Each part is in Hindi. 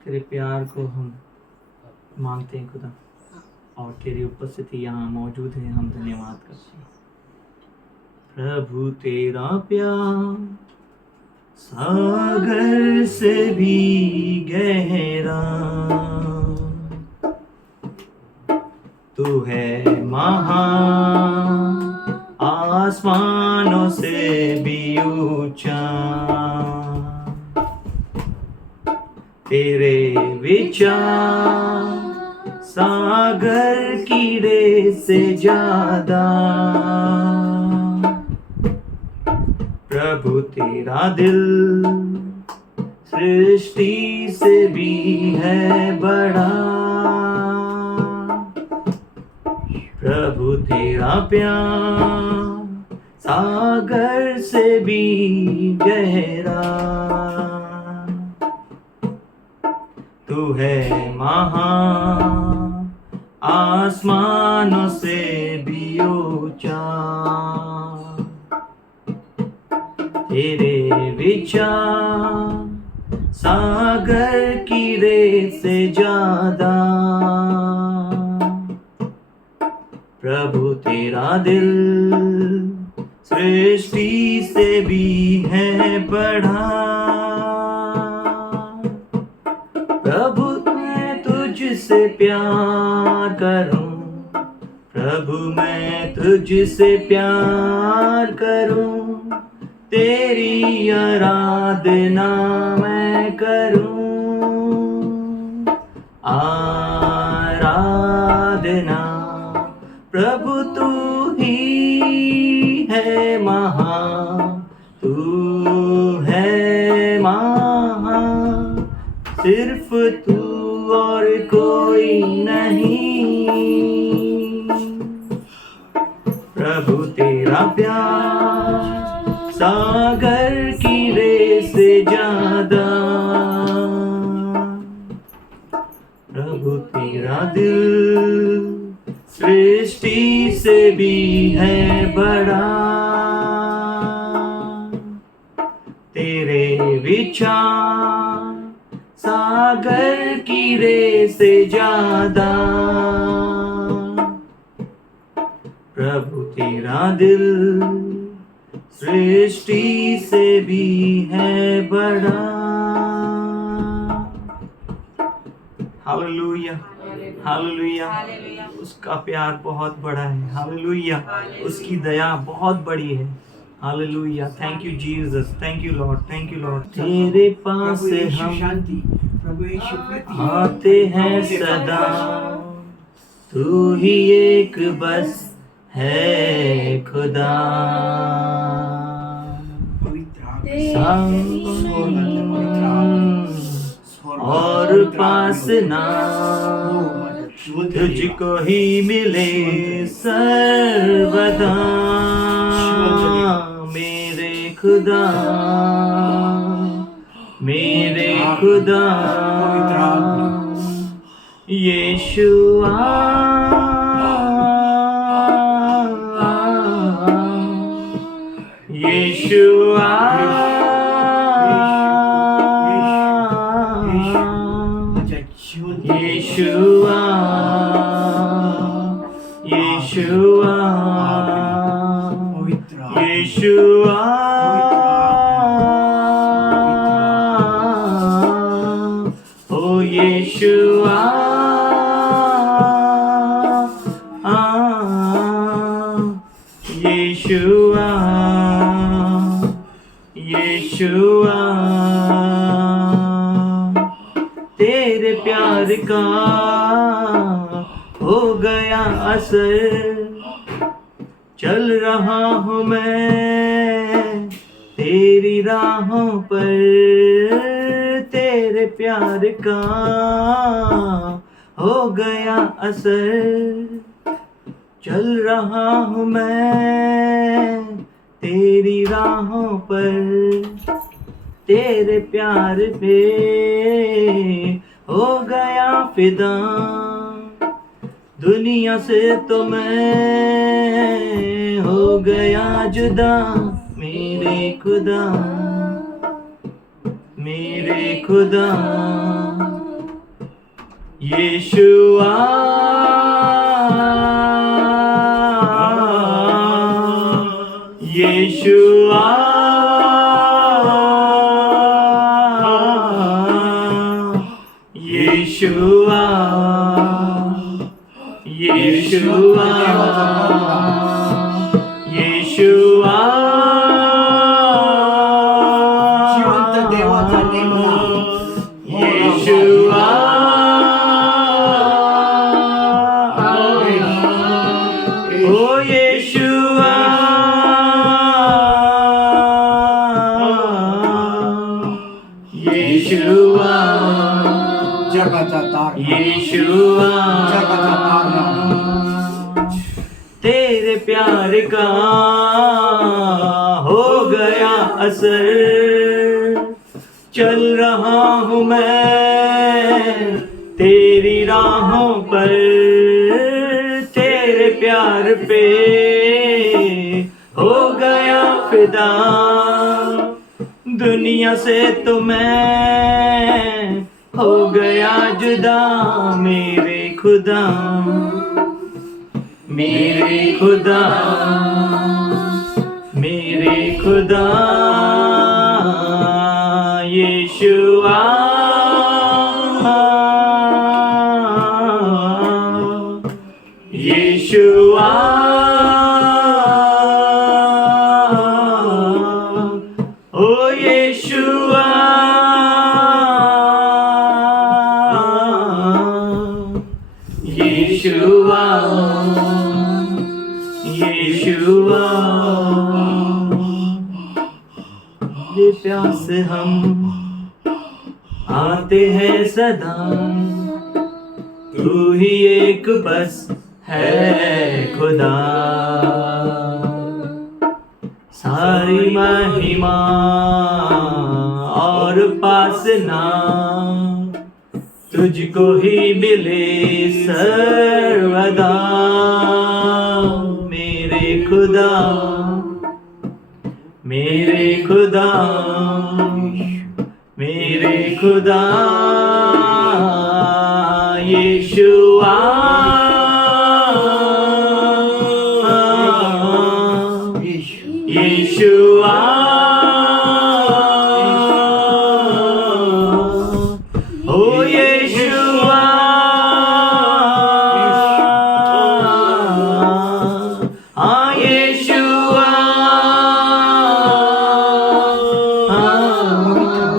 तेरे प्यार को हम मांगते हैं खुदा, और तेरी उपस्थिति यहाँ मौजूद है, हम धन्यवाद करते हैं। प्रभु तेरा प्यार सागर से भी गहरा, तू है महान आसमानों से भी ऊंचा, तेरे विचार सागर की रेत से ज्यादा, प्रभु तेरा दिल सृष्टि से भी है बड़ा, प्रभु तेरा प्यार सागर से भी गहरा, तू है महान आसमानों से भी ऊंचा, तेरे विचार सागर की रेत से ज्यादा, प्रभु तेरा दिल सृष्टि से भी है बड़ा, प्रभु मैं तुझसे प्यार करूं, प्रभु मैं तुझसे प्यार करूं, तेरी आराधना मैं करूं, आराधना प्रभु तू ही है महान, तू है महान, सिर्फ तू और कोई नहीं, प्रभु तेरा प्यार सागर की रेत से ज्यादा, प्रभु तेरा दिल सृष्टि से भी है बड़ा, तेरे विचार सागर की रेत से ज्यादा, प्रभु तेरा दिल सृष्टि से भी है बड़ा। हालेलुया हालेलुया, उसका प्यार बहुत बड़ा है। हालेलुया, उसकी दया बहुत बड़ी है। Hallelujah, thank you Jesus, thank you Lord, thank you Lord. तेरे पास हम आते हैं सदा, तू ही एक बस है खुदा, और पास ना तुझको ही मिले सर्वदा, मेरे खुदा मेरे खुदा यीशुआ, यीशुआ, यीशुआ, यीशुआ, यीशुआ, ओ यीशुआ, यीशुआ, यीशुआ, तेरे प्यार का हो गया असर, चल रहा हूँ मैं तेरी राहों पर, तेरे प्यार का हो गया असर, चल रहा हूँ मैं तेरी राहों पर, तेरे प्यार पे हो गया फिदा, दुनिया से तो मैं हो गया जुदा, मेरे खुदा मेरे खुदा यीशुआ यीशुआ यीशुआ यीशुआ यीशुआ जिवंत देवाचा नेमला यीशुआ ओ यीशुआ यीशुआ जगाचा तार यीशुआ जगाचा तार तेरे प्यार का हो गया असर चल रहा हूँ मैं तेरी राहों पर तेरे प्यार पे हो गया फिदा दुनिया से तो मैं हो गया जुदा मेरे खुदा मेरे खुदा मेरे खुदा यीशुआ यीशुआ ओ यीशुआ यीशुआ यीशुआ ये प्यास हम आते हैं सदा तू ही एक बस है खुदा सारी महिमा और उपासना तुझको ही मिले सर्वदा मेरे खुदा मेरे खुदा मेरे खुदा यीशुआ यीशुआ ओ यीशुआ हाँ यीशुआ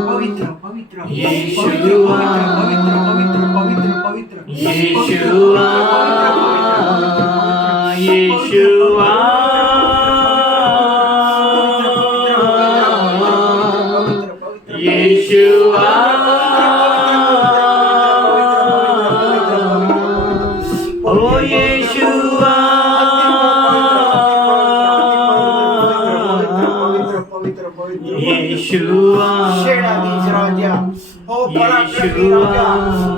पवित्र पवित्र यीशुआ पवित्र यीशुआ यीशुआ यीशुआ ओ यीशुआ यीशुआ शेणाधीश राजा हो पराक्रमी राजा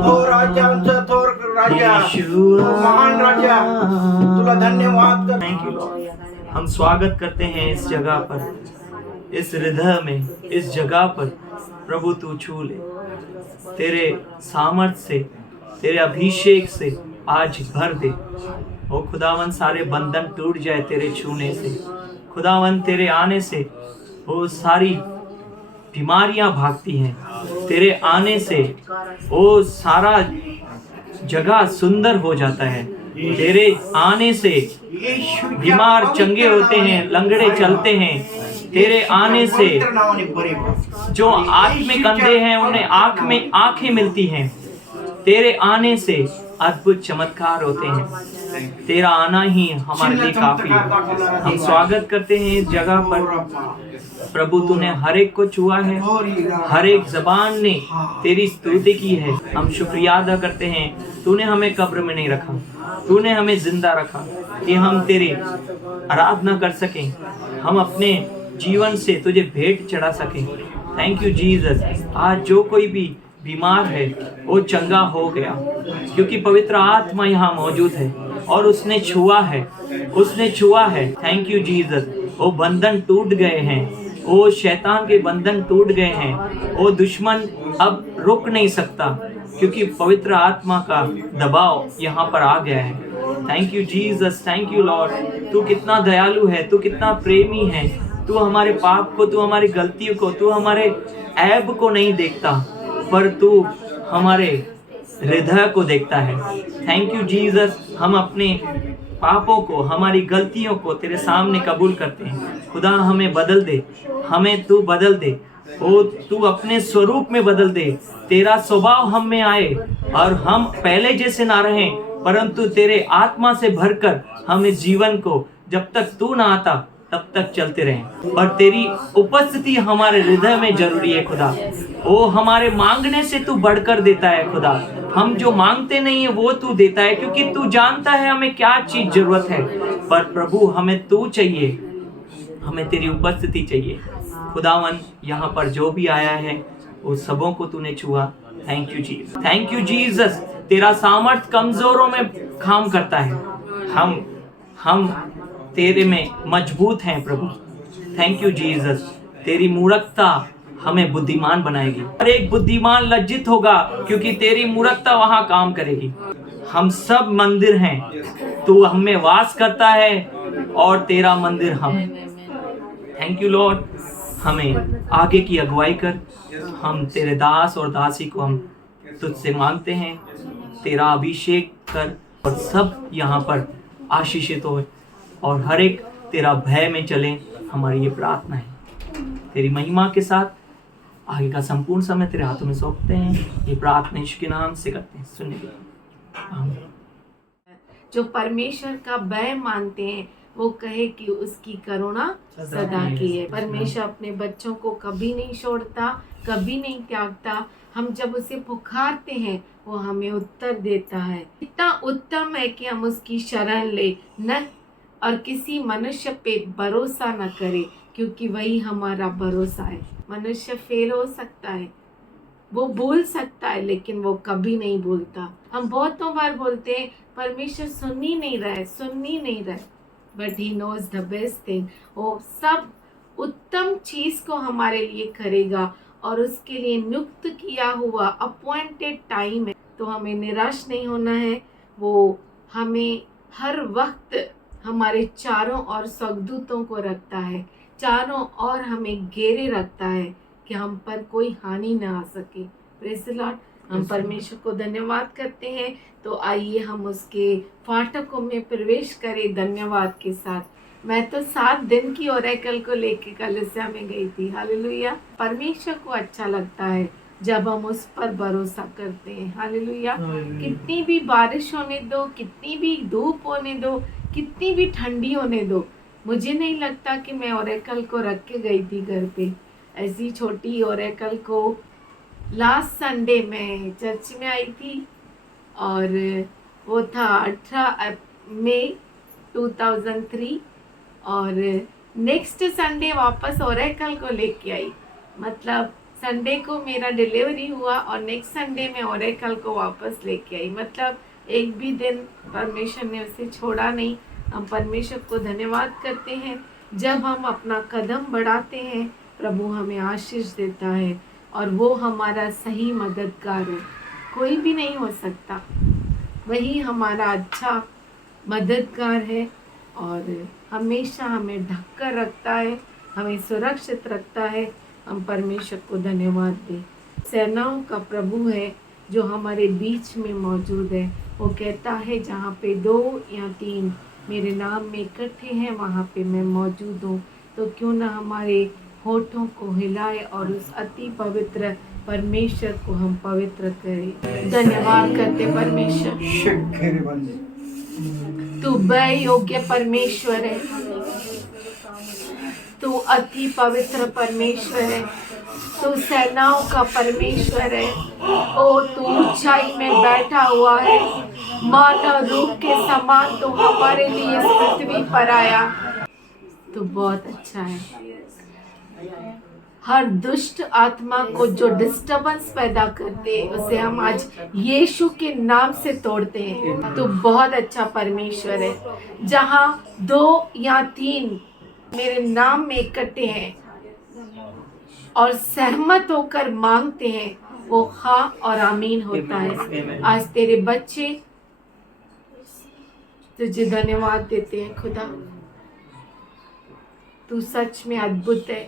हो राजांचा थोर राजा हो महान राजा तुला धन्यवाद कर थैंक यू लॉर्ड हम स्वागत करते हैं इस जगह पर इस हृदय में इस जगह पर प्रभु तू छू ले तेरे सामर्थ से तेरे अभिषेक से आज भर दे ओ खुदावन सारे बंधन टूट जाए तेरे छूने से खुदावन तेरे आने से वो सारी बीमारियां भागती हैं तेरे आने से वो सारा जगह सुंदर हो जाता है तेरे आने से बीमार चंगे होते हैं लंगड़े चलते हैं तेरे आने से जो आत्मिक अंधे हैं उन्हें आंखें मिलती हैं तेरे आने से अद्भुत चमत्कार होते हैं तेरा आना ही हमारे लिए काफी है हम स्वागत करते हैं इस जगह पर प्रभु तूने हर एक को छुआ है हर एक जबान ने तेरी स्तुति की है हम शुक्रिया अदा करते हैं तूने हमें कब्र में नहीं रखा तूने हमें जिंदा रखा कि हम तेरी आराधना कर सकें हम अपने जीवन से तुझे भेंट चढ़ा सकें थैंक यू जीसस आज जो कोई भी बीमार है वो चंगा हो गया क्योंकि पवित्र आत्मा यहाँ मौजूद है और उसने छुआ है थैंक यू जीसस वो बंधन टूट गए हैं वो शैतान के बंधन टूट गए हैं वो दुश्मन अब रुक नहीं सकता क्योंकि पवित्र आत्मा का दबाव यहाँ पर आ गया है। Thank you Jesus, thank you Lord. तू कितना दयालु है, तू कितना प्रेमी है। तू हमारे पाप को, तू हमारी गलतियों को, तू हमारे ऐब को नहीं देखता, पर तू हमारे हृदय को देखता है। Thank you Jesus. हम अपने पापों को, हमारी गलतियों को तेरे सामने कबूल करते हैं। खुदा हमें बदल दे, हमें तू बदल दे। ओ तू अपने स्वरूप में बदल दे, तेरा स्वभाव हम में आए और हम पहले जैसे ना रहें, परंतु तेरे आत्मा से भरकर हम इस जीवन को जब तक तू ना आता तब तक चलते रहें। और तेरी उपस्थिति हमारे हृदय में जरूरी है खुदा। ओ हमारे मांगने से तू बढ़कर देता है खुदा। हम जो मांगते नहीं है वो तू देता है, क्योंकि तू जानता है हमें क्या चीज जरूरत है। पर प्रभु हमें तू चाहिए, हमें तेरी उपस्थिति चाहिए। खुदावन यहाँ पर जो भी आया है वो सबों को तूने छुआ। Thank you Jesus, thank you Jesus. तेरा सामर्थ कमजोरों में काम करता है। हम तेरे में मजबूत हैं प्रभु। Thank you Jesus. तेरी मूर्खता हमें बुद्धिमान बनाएगी। हर एक बुद्धिमान लज्जित होगा क्योंकि तेरी मूर्खता वहां काम करेगी। हम सब मंदिर हैं, तू हम में वास करता है और तेरा मंदिर हम। Thank you Lord. हमें आगे की अगुवाई कर। हम तेरे दास और दासी को हम तुझसे मांगते हैं, तेरा अभिषेक कर और सब यहाँ पर आशीषित हो और हर एक तेरा भय में चले। हमारी ये प्रार्थना है। तेरी महिमा के साथ आगे का संपूर्ण समय तेरे हाथों में सौंपते हैं। ये प्रार्थना यीशु के नाम से करते हैं, सुनने के लिए आमीन। जो परमेश्वर का भय मानते हैं वो कहे कि उसकी करुणा सदा की है। परमेश्वर अपने बच्चों को कभी नहीं छोड़ता, कभी नहीं त्यागता। हम जब उसे पुकारते हैं वो हमें उत्तर देता है। इतना उत्तम है कि हम उसकी शरण ले न और किसी मनुष्य पे भरोसा न करें, क्योंकि वही हमारा भरोसा है। मनुष्य फेल हो सकता है, वो भूल सकता है, लेकिन वो कभी नहीं भूलता। हम बहुतों बार बोलते हैं परमेश्वर सुन ही नहीं रहा, but he knows the best thing. वो सब उत्तम चीज को हमारे लिए करेगा और उसके लिए नियुक्त किया हुआ अपॉइंटेड टाइम है। तो हमें निराश नहीं होना है। वो हमें हर वक्त हमारे चारों ओर स्वर्गदूतों को रखता है, चारों ओर हमें घेरे रखता है कि हम पर कोई हानि ना आ सके। Praise the Lord. हम परमेश्वर को धन्यवाद करते हैं। तो आइए हम उसके फाटकों में प्रवेश करें धन्यवाद के साथ। मैं तो 7 दिन की ओरेकल को लेके कलीसिया में गई थी। हालेलुया। परमेश्वर को अच्छा लगता है जब हम उस पर भरोसा करते हैं। हालेलुया। कितनी भी बारिश होने दो, कितनी भी धूप होने दो, कितनी भी ठंडी होने दो, मुझे नहीं लगता कि मैं ओरेकल को रख के गई थी घर पे। ऐसी छोटी ओरेकल को लास्ट संडे में चर्च में आई थी और वो था 18 मई 2003 और नेक्स्ट संडे वापस ओरेकल को लेके आई। मतलब संडे को मेरा डिलीवरी हुआ और नेक्स्ट संडे में ओरेकल को वापस लेके आई। मतलब एक भी दिन परमेश्वर ने उसे छोड़ा नहीं। हम परमेश्वर को धन्यवाद करते हैं। जब हम अपना कदम बढ़ाते हैं प्रभु हमें आशीष देता है और वो हमारा सही मददगार है। कोई भी नहीं हो सकता, वही हमारा अच्छा मददगार है और हमेशा हमें ढक कर रखता है, हमें सुरक्षित रखता है। हम परमेश्वर को धन्यवाद दें। सेनाओं का प्रभु है जो हमारे बीच में मौजूद है। वो कहता है जहाँ पे 2 या 3 मेरे नाम में इकट्ठे हैं वहाँ पे मैं मौजूद हूँ। तो क्यों ना हमारे होठों को हिलाए और उस अति पवित्र परमेश्वर को हम पवित्र करें। धन्यवाद करते परमेश्वर, तू भय योग्य परमेश्वर है, तू अति पवित्र परमेश्वर है, तू सेनाओं का परमेश्वर है। ओ तू ऊंचाई में बैठा हुआ है, मानव रूप के समान तू हमारे लिए इस पृथ्वी पर आया। तू बहुत अच्छा है। हर दुष्ट आत्मा को जो डिस्टर्बेंस पैदा करते हैं उसे हम आज यीशु के नाम से तोड़ते हैं। तो बहुत अच्छा परमेश्वर है। जहाँ 2 या 3 मेरे नाम में इकट्ठे हैं और सहमत होकर मांगते हैं वो हाँ और आमीन होता है। Amen. आज तेरे बच्चे तुझे धन्यवाद देते हैं खुदा। तू सच में अद्भुत है।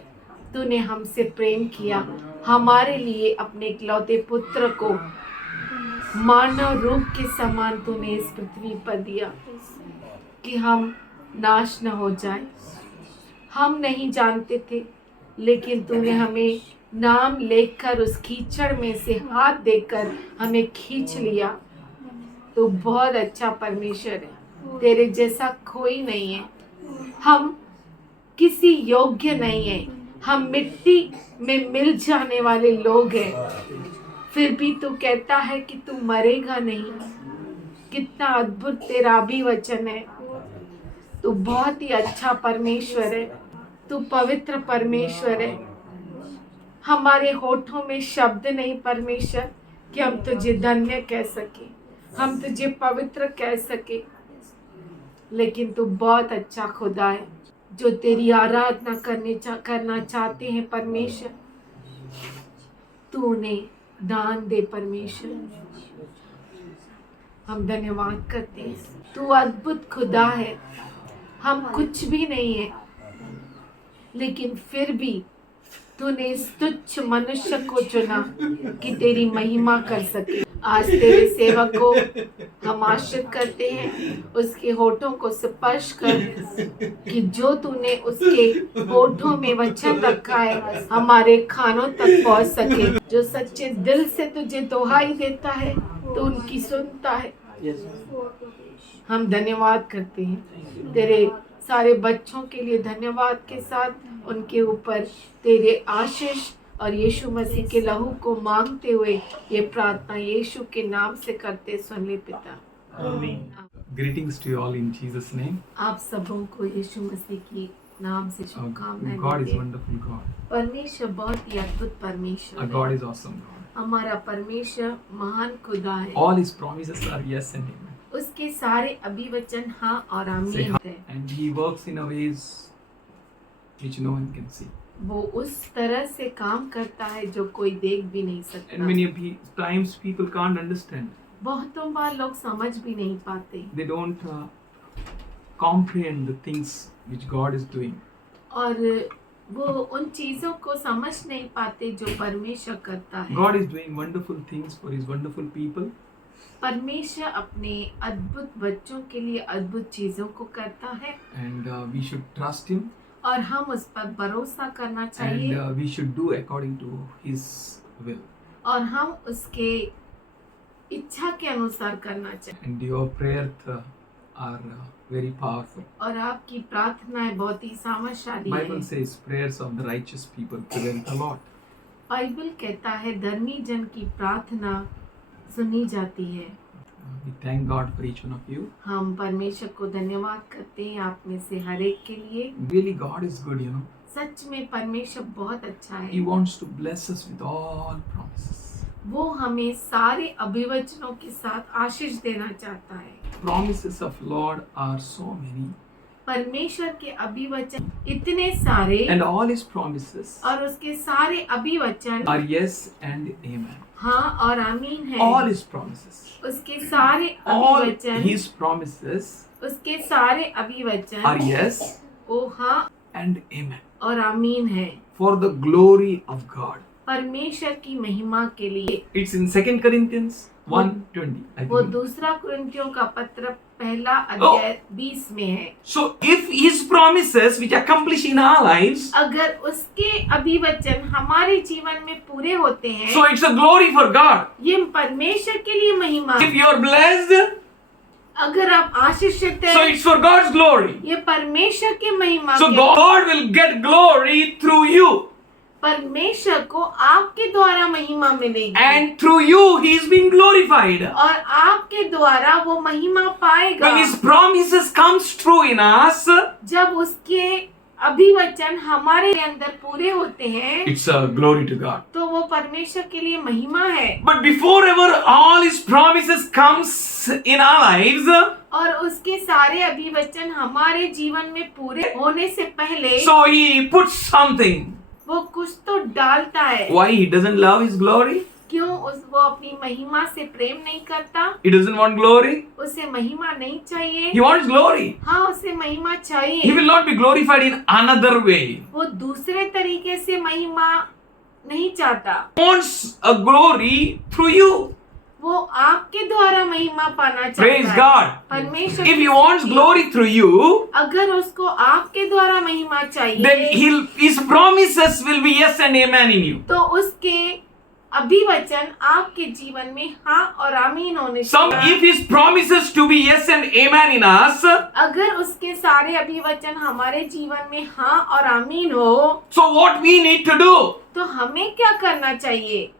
तूने हमसे प्रेम किया, हमारे लिए अपने इकलौते पुत्र को मानव रूप के समान तूने इस पृथ्वी पर दिया कि हम नाश न हो जाए। हम नहीं जानते थे, लेकिन तूने हमें नाम लेकर उस कीचड़ में से हाथ देकर हमें खींच लिया। तो बहुत अच्छा परमेश्वर है, तेरे जैसा कोई नहीं है। हम किसी योग्य नहीं है, हम मिट्टी में मिल जाने वाले लोग हैं, फिर भी तू कहता है कि तू मरेगा नहीं। कितना अद्भुत तेरा अभिवचन है। तू बहुत ही अच्छा परमेश्वर है, तू पवित्र परमेश्वर है। हमारे होठों में शब्द नहीं परमेश्वर कि हम तुझे धन्य कह सके, हम तुझे पवित्र कह सके, लेकिन तू बहुत अच्छा खुदा है जो तेरी आराधना करना चाहते हैं परमेश्वर। तू उन्हें दान दे परमेश्वर। हम धन्यवाद करते हैं, तू अद्भुत खुदा है। हम कुछ भी नहीं है, लेकिन फिर भी तूने इस तुच्छ मनुष्य को चुना कि तेरी महिमा कर सके। आज तेरे सेवक को हम आश्रित करते हैं, उसके होठों को स्पर्श कर कि जो तूने उसके होठों में वचन रखा है हमारे कानों तक पहुंच सके। जो सच्चे दिल से तुझे दुहाई देता है तो उनकी सुनता है। हम धन्यवाद करते हैं तेरे सारे बच्चों के लिए। धन्यवाद के साथ उनके ऊपर तेरे आशीष और यीशु मसीह के लहू को मांगते हुए ये प्रार्थना यीशु के नाम से करते सुन ले पिता। आमीन। Greetings to you all in Jesus' name. आप सबों को यीशु मसीह की नाम से शुभकामनाएं God is देते हैं। wonderful God. परमेश्वर बहुत ही अद्भुत Our परमेश्वर God है। is awesome God. हमारा परमेश्वर महान खुदा है। All His promises are yes and amen. उसके सारे अभिवचन हाँ और Say आमीन hi. है। And He works in a ways which no one can see. वो उस तरह से काम करता है जो कोई देख भी नहीं And सकता। many times people can't understand. बहुतों बार लोग समझ भी नहीं पाते They don't comprehend the things which God is doing. और वो उन चीजों को समझ नहीं पाते जो परमेश्वर करता है। God is doing wonderful things for His wonderful people. परमेश्वर अपने अद्भुत बच्चों के लिए अद्भुत चीजों को करता है And we should trust Him. और हम उस पर भरोसा करना And चाहिए we should do according to His will. और हम उसके इच्छा के अनुसार करना चाहिए। And your prayers are very powerful. और आपकी प्रार्थनाएं बहुत ही सामर्थशाली है। Bible says prayers of the righteous people prevail a lot. Bible कहता है धर्मी जन की प्रार्थना सुनी जाती है। We thank God for each one of you. हम परमेश्वर को धन्यवाद करते हैं आप में से हर एक के लिए। Really, God is good, you know. सच में परमेश्वर बहुत अच्छा He है। wants to bless us with all promises. वो हमें सारे अभिवचनों के साथ आशीष देना चाहता है। Promises of Lord are so many, परमेश्वर के अभिवचन इतने सारे and all His promises और उसके सारे अभिवचन are yes and amen. हाँ और आमीन है। All His promises, उसके सारे all अभिवचन His promises उसके सारे अभिवचन are yes ओ हाँ and amen. और आमीन है For the glory of God. परमेश्वर की महिमा के लिए। It's in 2 Corinthians 1:20. I वो think. दूसरा कुरिन्थियों का पत्र पहला अध्याय 20 में है। So if His promises which accomplish in our lives, अगर उसके अभिवचन हमारे जीवन में पूरे होते हैं so it's a glory for God. ये परमेश्वर के लिए महिमा है। If you are blessed, अगर आप आशीषित so हैं it's for God's glory. ये परमेश्वर के महिमा So के God will get glory through you, परमेश्वर को आपके द्वारा महिमा मिलेगी and through you He is being glorified. और आपके द्वारा वो महिमा पाएगा। When His promises comes true in us, जब उसके अभिवचन हमारे अंदर पूरे होते हैं it's a glory to God. तो वो परमेश्वर के लिए महिमा है। But before ever all His promises comes in our lives, और उसके सारे अभिवचन हमारे जीवन में पूरे होने से पहले so He puts something. वो कुछ तो डालता है। Why He doesn't love His glory? क्यों वो अपनी महिमा से प्रेम नहीं करता? He doesn't want glory. उसे महिमा नहीं चाहिए? He wants glory. हाँ, उसे महिमा He चाहिए। will not be glorified in another way. वो दूसरे तरीके से महिमा नहीं चाहता। He wants a glory through you. वो आपके द्वारा महिमा पाना चाहता Praise है। God. परमेश्वर If he की wants स्तुति। glory through you, अगर उसको आपके द्वारा महिमा then चाहिए, his promises will be yes and amen in you. तो उसके अभिवचन आपके जीवन में हाँ और आमीन होने चाहिए। If his promises to be yes and amen in us, अगर उसके सारे अभिवचन हमारे जीवन में हाँ और आमीन हो, so what we need to do? तो हमें क्या करना चाहिए?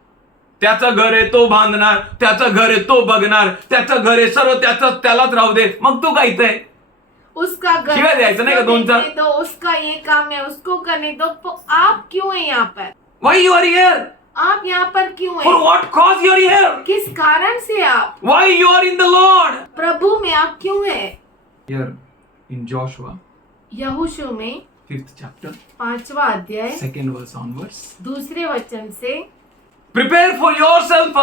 त्याचं घर आहे तो बांधणार, त्याचं घर आहे तो बघणार, त्याचं घर आहे सर्व त्याचं त्यालाच राहू दे. मग तू काय इथे? उसका घर शिवाय द्यायचं नाही का दोन चार? देखने दो, उसका ये काम है उसको करने दो, तो आप क्यों है यहाँ पर? Why you are here? आप यहाँ पर क्यों For हैं? what cause you are here? किस कारण से आप Why you are in the Lord? प्रभु में आप क्यों हैं? Here in Joshua, यहोशू में 5th chapter, 5वां अध्याय 2nd verse onwards. दूसरे वचन से, Prepare for yourself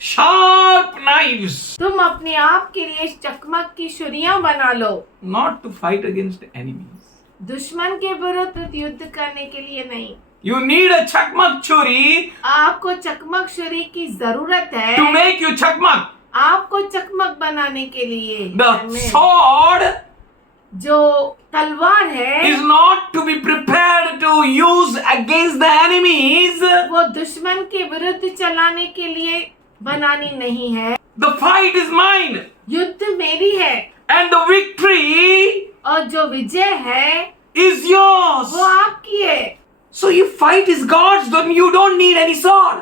sharp knives, तुम अपने आप के लिए चकमक की छुरियां बना लो, not to fight against enemies. दुश्मन के विरुद्ध युद्ध करने के लिए नहीं। You need a chakmak churi आपको चकमक छुरी की जरूरत है, to make you chakmak. आपको चकमक बनाने के लिए। The Amen. sword जो तलवार है is not to be prepared to use against the enemies. वो दुश्मन के विरुद्ध चलाने के लिए बनानी नहीं है। The fight is mine, युद्ध मेरी है and the victory और जो विजय है is yours. वो आपकी है। So if fight is God's, then you don't need any sword.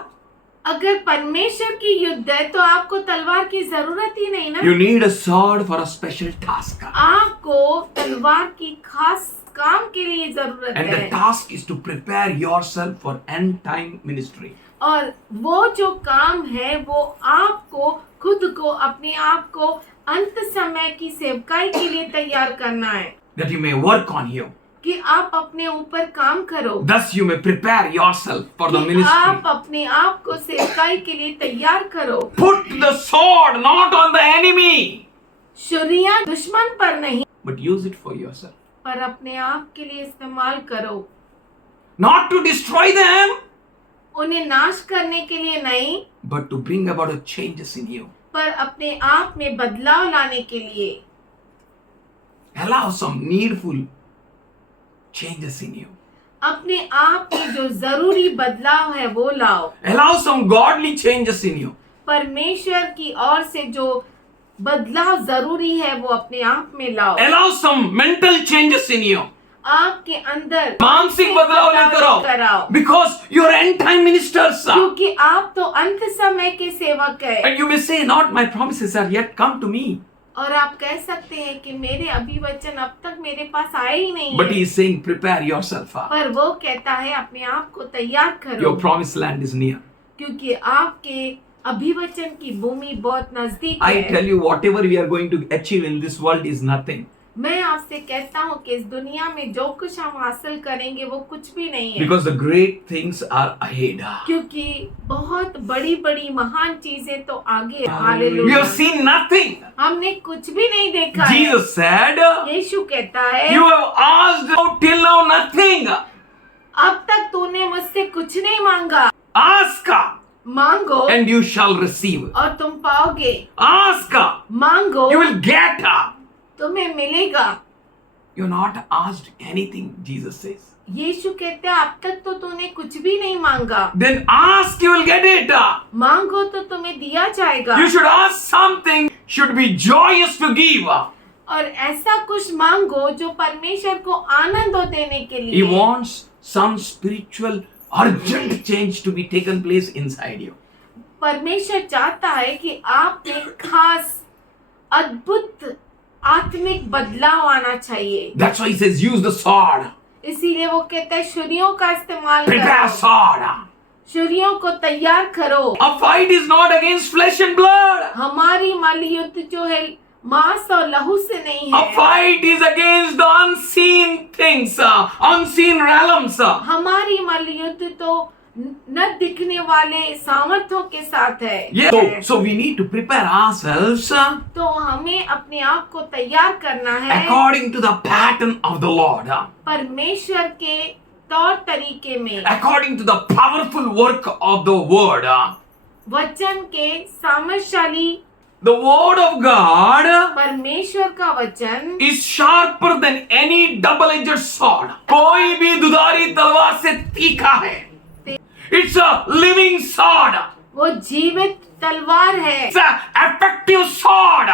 अगर परमेश्वर की युद्ध है तो आपको तलवार की जरूरत ही नहीं ना। You need a sword for a special task. आपको तलवार की खास काम के लिए जरूरत And the है, task is to prepare yourself for end time ministry. और वो जो काम है वो आपको खुद को, अपने आप को अंत समय की सेवकाई के लिए तैयार करना है, That you may work on you. कि आप अपने ऊपर काम करो, Thus you may prepare yourself for the कि ministry. आप अपने आप को सेवकाई के लिए तैयार करो। Put the sword not on the enemy, छुरियां दुश्मन पर नहीं, but use it for yourself. पर अपने आप के लिए इस्तेमाल करो। Not to destroy them, उन्हें नाश करने के लिए नहीं, but to bring about a changes in you. पर अपने आप में बदलाव लाने के लिए। Allow some needful changes in you. अपने आप में जो जरूरी बदलाव है वो लाओ। Allow some godly changes in you. परमेश्वर की ओर से जो बदलाव जरूरी है वो अपने आप में लाओ। Allow some mental changes in you. आपके अंदर मानसिक बदलाव लेकर लेकर आओ. आओ, Because you are end time ministers. क्योंकि आप तो अंत समय के सेवक है। And you may say, not my promises are yet come to me. और आप कह सकते हैं कि मेरे अभिवचन अब तक मेरे पास आए ही नहीं But है। he is saying, prepare yourself. पर वो कहता है अपने आप को तैयार करो, Your promised land is near. क्योंकि आपके अभिवचन की भूमि बहुत नजदीक I है। tell you, whatever we are going to achieve in this world is nothing. मैं आपसे कहता हूँ कि इस दुनिया में जो कुछ हम हासिल करेंगे वो कुछ भी नहीं है, Because the great things are ahead. क्योंकि बहुत बड़ी बड़ी महान चीजें तो आगे है। We hallelujah. have seen nothing. हमने कुछ भी नहीं देखा है। Jesus said, यीशु कहता है, you have asked till now nothing. अब तक तूने मुझसे कुछ नहीं मांगा, Ask मांगो and you shall receive. और तुम पाओगे, Ask, मांगो you will get. तुम्हें मिलेगा। You are not asked anything, Jesus says. यीशु कहते हैं अब तक तो तूने कुछ भी नहीं मांगा, Then ask, you will get it. मांगो तो तुम्हें दिया जाएगा। You should ask something, should be joyous to give. और ऐसा कुछ मांगो जो परमेश्वर को आनंद हो देने के He लिए। wants some spiritual urgent change to be taken place inside you. परमेश्वर चाहता है कि आप में खास अद्भुत आत्मिक बदलाव आना चाहिए। That's why he says, use the sword. इसीलिए वो कहता है छुरियों का इस्तेमाल Prepare करो, sword. छुरियों को तैयार करो। A fight is not against flesh and blood. हमारी मल्ल युद्ध जो है मांस और लहू से नहीं A है, fight is against the unseen things, unseen realms. हमारी मल्ल युद्ध तो न दिखने वाले सामर्थ्यों के साथ है। Yeah. So we need to prepare ourselves तो हमें अपने आप को तैयार करना है according to the pattern of the Lord, परमेश्वर के तौर तरीके में, according to the powerful work of the Word. वचन के सामर्थशाली, The Word of God परमेश्वर का वचन is sharper than any double-edged sword. कोई भी दुधारी तलवार से तीखा है. It's a living sword. वो जीवित तलवार है, It's an effective sword.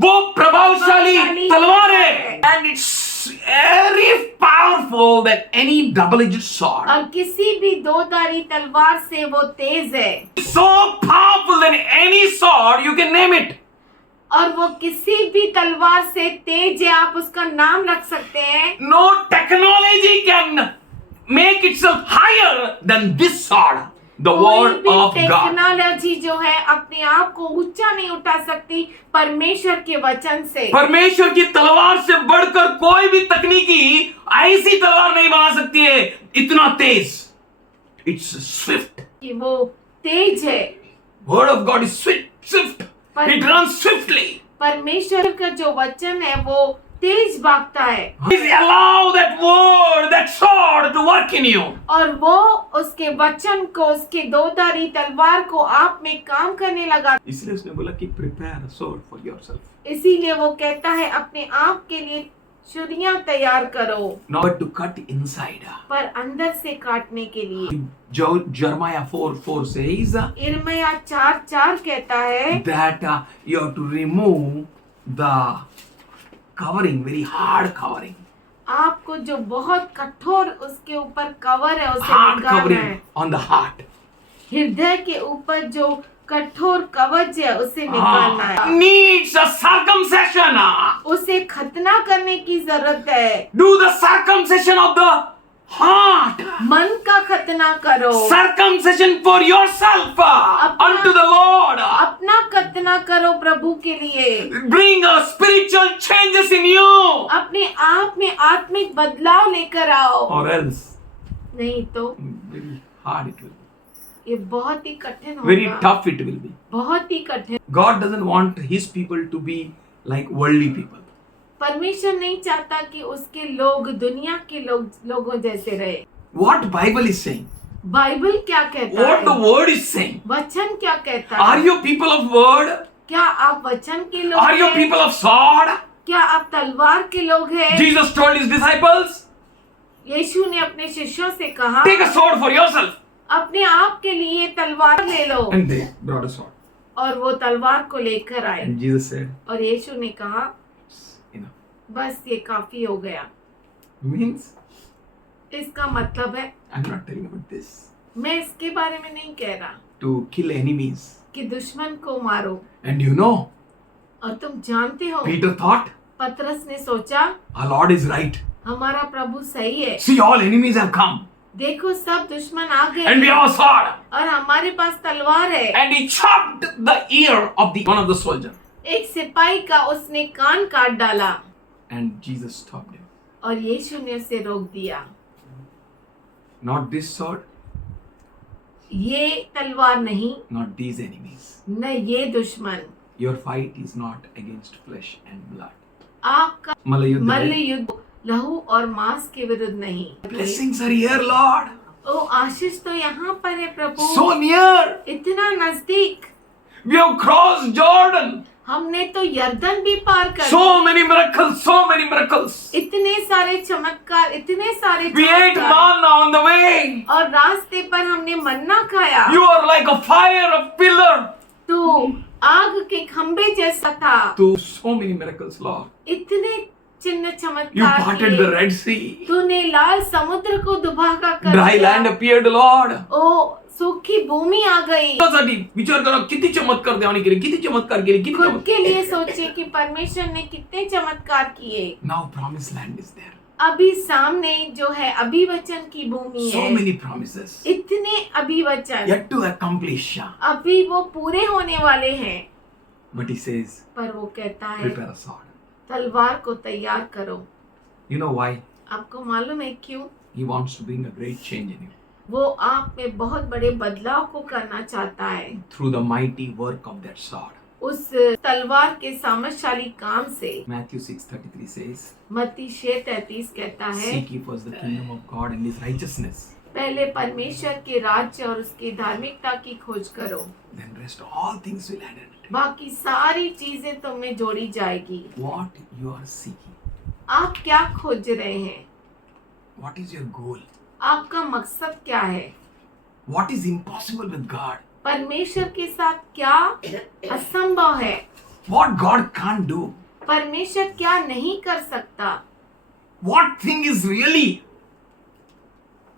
वो प्रभावशाली तलवार है. And it's very powerful than any double-edged sword. और किसी भी दो धारी तलवार से वो तेज है, So powerful than any sword, you can name it. और वो किसी भी तलवार से तेज है, आप उसका नाम रख सकते हैं। No technology can make itself higher than this sword, the कोई Word भी of God. टेक्नोलॉजी जो है अपने आप को ऊंचा नहीं उठा सकती परमेश्वर के वचन से। परमेश्वर की तलवार से बढ़कर कोई भी तकनीकी ऐसी तलवार नहीं बना सकती है, इतना तेज. It's swift. कि वो तेज है, Word of God is swift. It runs swiftly. परमेश्वर का जो वचन है वो तेज भागता है, Please allow that word, that sword to work in you. और वो उसके वचन को, उसके दो धारी तलवार को आप में काम करने लगा। इसलिए उसने बोला कि prepare a sword for yourself. इसीलिए वो कहता है अपने आप के लिए छुरियां तैयार करो, Not to cut inside. पर अंदर से काटने के लिए। जो Jeremiah 4:4 says इर्मिया 4:4 कहता है that you have to remove the covering, very hard covering, आपको जो बहुत कठोर उसके ऊपर कवर है उसे hard निकालना covering है। on the heart. हृदय के ऊपर जो कठोर कवच है उसे निकालना है। Needs a circumcision. उसे खतना करने की जरूरत है। Do the circumcision of the heart. मन का खतना करो, Circumcision for yourself unto the Lord. अपना खतना करो प्रभु के लिए। Bring a spiritual changes in you. अपने आप में आत्मिक बदलाव लेकर आओ, Or else, नहीं तो very hard it will be. ये बहुत ही कठिन Very होगा, tough it will be. बहुत ही कठिन। God doesn't want His people to be like worldly people. परमेश्वर नहीं चाहता कि उसके लोग दुनिया के लोगों जैसे रहे। What Bible is saying? Bible क्या कहता What the है? Word is saying? वचन क्या कहता Are है? you people of Word? क्या आप वचन के लोग Are you हैं? people of sword? क्या आप तलवार के लोग हैं? Jesus told His disciples, यीशु ने अपने शिष्यों से कहा, take a sword for yourself. अपने आप के लिए तलवार ले लो, And they brought a sword. और वो तलवार को लेकर आए। And Jesus said, और यीशु ने कहा, enough. बस ये काफी हो गया। Means, इसका मतलब है I'm not telling about this. मैं इसके बारे में नहीं कह रहा To kill enemies. कि दुश्मन को मारो। And you know, और तुम जानते हो, Peter thought, पतरस ने सोचा our Lord is right. हमारा प्रभु सही है, See, all enemies have come. देखो सब दुश्मन आ गए And we have a sword. और हमारे पास तलवार है। And he chopped the ear of one of the soldier. एक सिपाही का उसने कान काट डाला, And Jesus stopped him. और यीशु ने उसे रोक दिया। Not this sword, ये तलवार नहीं, not these enemies. न ये दुश्मन। Your fight is not against flesh and blood. आपका Malayuddha. मल्ल युद्ध लहू और मांस के विरुद्ध नहीं। Blessings are here, Lord. ओ आशीष तो यहाँ पर है प्रभु, So near. इतना नजदीक। We have crossed Jordan. हमने तो यर्दन भी पार कर So लिया। many miracles, so many miracles. इतने सारे चमत्कार, इतने सारे We ate चमत्कार। manna on the way. और रास्ते पर हमने मन्ना खाया। You are like a fire, a pillar. तो आग के खंबे जैसा था। To so many miracles, Lord. इतने चिन्ह You चमत्कार parted the किए। Red Sea. तूने लाल समुद्र को दुभागा कर Dry दिया। land appeared, Lord. ओ सूखी भूमि आ गई। साठी विचार करा किती चमत्कार देवाने केले, किती चमत्कार केले, किती खुद चमत्कार. के लिए सोचिए कि परमेश्वर ने कितने चमत्कार किए। Now promised land is there. अभी सामने जो है अभिवचन की भूमि So है। many promises. इतने अभिवचन Yet to accomplish. अभी वो पूरे होने वाले हैं। But he says, पर वो कहता है prepare a sword. तलवार को तैयार करो। You know why? आपको मालूम है क्यों? He wants to bring a great change in you. वो आप में बहुत बड़े बदलाव को करना चाहता है through the mighty work of that sword. उस तलवार के सामर्थशाली काम से। Matthew 6:33 says, मत्ती 6:33 कहता है, seek ye first the kingdom of God and his righteousness, पहले परमेश्वर के राज्य और उसकी धार्मिकता की खोज करो, then rest all things will add unto you. बाकी सारी चीजें तुम्हें जोड़ी जाएगी। What you are seeking? आप क्या खोज रहे हैं? What is your goal? आपका मकसद क्या है? What is impossible with God? परमेश्वर के साथ क्या असंभव है? What God can't do? परमेश्वर क्या नहीं कर सकता? What thing is really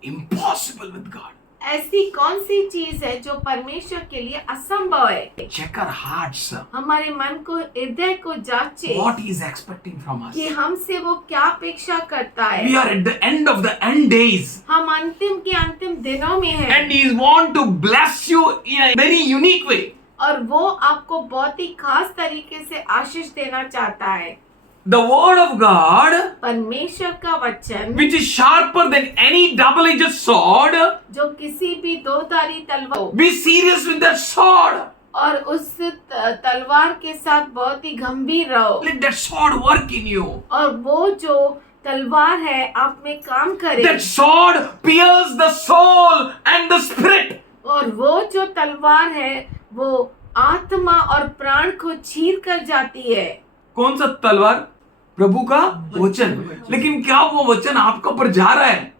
impossible with God? ऐसी कौन सी चीज है जो परमेश्वर के लिए असंभव है? Check our hearts. हमारे मन को, हृदय को जांचे What he is expecting from us. कि हमसे वो क्या अपेक्षा करता We है। are at the end of the end days. हम अंतिम के अंतिम दिनों में हैं And he want to bless you in a very unique way. और वो आपको बहुत ही खास तरीके से आशीष देना चाहता है। The word of God, परमेश्वर का वचन which is sharper than any double-edged sword, जो किसी भी दो-धारी तलवार, be serious with that sword. और उस तलवार के साथ बहुत ही गंभीर रहो, Let that sword work in you. और वो जो तलवार है आप में काम करे, That sword pierces the soul and the spirit. और वो जो तलवार है वो आत्मा और प्राण को चीर कर जाती है। कौन सा तलवार? प्रभु का वचन। लेकिन क्या वो वचन आपके ऊपर जा रहा है?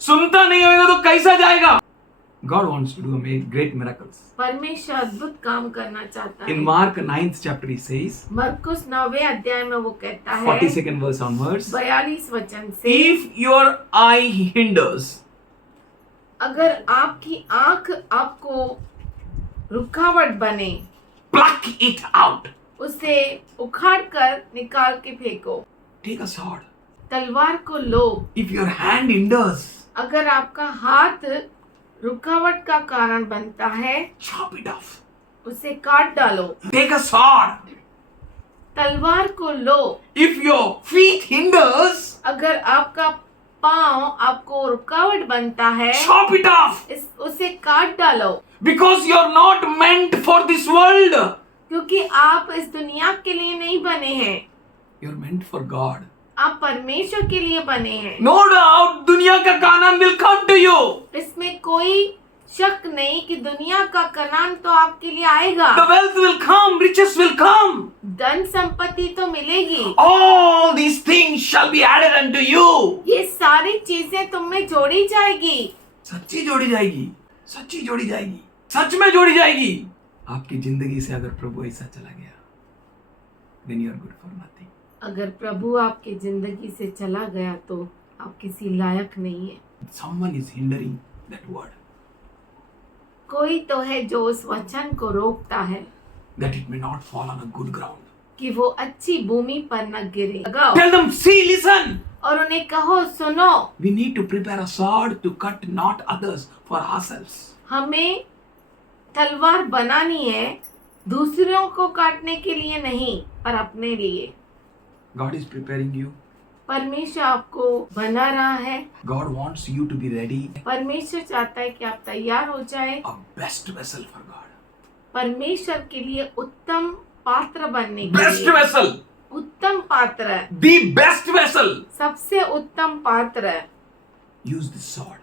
सुनता नहीं होगा तो कैसा जाएगा? God wants to do great miracles. परमेश्वर अद्भुत काम करना चाहता है। In Mark 9th chapter he says, मरकुस 9वें अध्याय में वो कहता है 42nd verse onwards, 42 वचन से, if your eye hinders, अगर आपकी आंख आपको रुकावट बने, pluck it out. उसे उखाड़ कर निकाल के फेंको। Take a sword. तलवार को लो। If your hand hinders, अगर आपका हाथ रुकावट का कारण बनता है, chop it off. उसे काट डालो। Take a sword. तलवार को लो। If your feet hinders, अगर आपका पाँव आपको रुकावट बनता है, chop it off. उसे काट डालो। Because you are not meant for this world. क्योंकि आप इस दुनिया के लिए नहीं बने हैं, You are meant for God. आप परमेश्वर के लिए बने हैं। No doubt, दुनिया का कानान will come to you. इसमें कोई शक नहीं कि दुनिया का कनान तो आपके लिए आएगा। The wealth will come, riches will come. धन संपत्ति तो मिलेगी। All these things shall be added unto you. ये सारी चीजें तुम में जोड़ी जाएगी। सच्ची जोड़ी जाएगी, सच्ची जोड़ी जाएगी, सच में जोड़ी जाएगी। आपकी जिंदगी से अगर प्रभु ऐसा चला गया, then you are good for nothing. अगर प्रभु आपकी जिंदगी से चला गया तो आप किसी लायक नहीं है। Someone is hindering that word, कोई तो है जो उस वचन को रोकता है that it may not fall on a good ground. कि वो अच्छी भूमि पर न गिरे। लगाओ Tell them, see, listen. और उन्हें कहो, सुनो, We need to prepare a sword to cut not others for ourselves. हमें तलवार बनानी है दूसरों को काटने के लिए नहीं, पर अपने लिए। God is preparing you. परमेश्वर आपको बना रहा है। God wants you to be ready, परमेश्वर चाहता है कि आप तैयार हो जाए, a best vessel for God. परमेश्वर के लिए उत्तम पात्र बनने के Best लिए। vessel. उत्तम पात्र, The best vessel. सबसे उत्तम पात्र। Use this sword.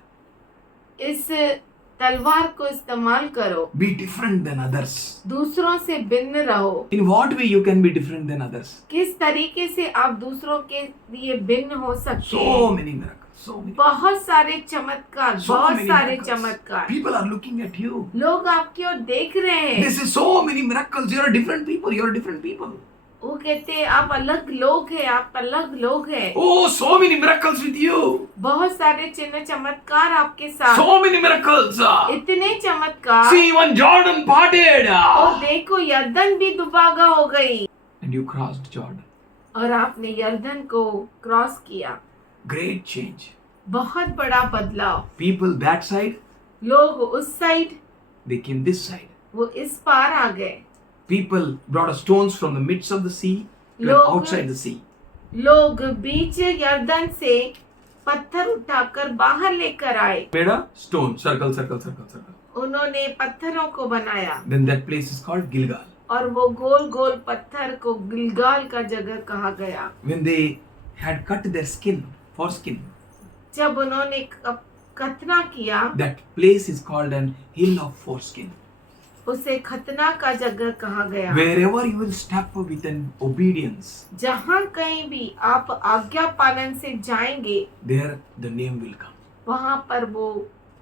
इस तलवार को इस्तेमाल करो। Be different than others. दूसरों से भिन्न रहो। In what way you can be different than others? किस तरीके से आप दूसरों के लिए भिन्न हो सकते So हैं? many miracles. So many. बहुत सारे चमत्कार, So बहुत many सारे miracles. चमत्कार। People are looking at you. लोग आपकी ओर देख रहे हैं। This is so many miracles. You're a different people. You're a different people. वो कहते हैं आप अलग लोग हैं, आप अलग लोग हैं। Oh, so many miracles with you. बहुत सारे चिन्ह चमत्कार आपके साथ। So many miracles. इतने चमत्कार। See, even Jordan parted. और देखो यर्दन भी दुभागा हो गई। And you crossed Jordan. और आपने यर्दन को क्रॉस किया। Great change. बहुत बड़ा बदलाव। People that side, लोग उस side, they came this side. वो इस पार आ गए। People brought stones from the midst of the sea to लोग- outside the sea. लोग बीच यर्दन से पत्थर उठाकर बाहर लेकर आए। Made a stone, circle, circle, circle, circle. उन्होंने पत्थरों को बनाया Then that place is called Gilgal. और वो गोल गोल पत्थर को गिलगाल का जगह कहा गया। When they had cut their skin, foreskin, जब उन्होंने खतना किया, that place is called an hill of foreskin. उसे खतना का जगह कहा गया। Wherever you will step with an obedience, जहाँ कहीं भी आप आज्ञा पालन से जाएंगे, there the name will come. वहाँ पर वो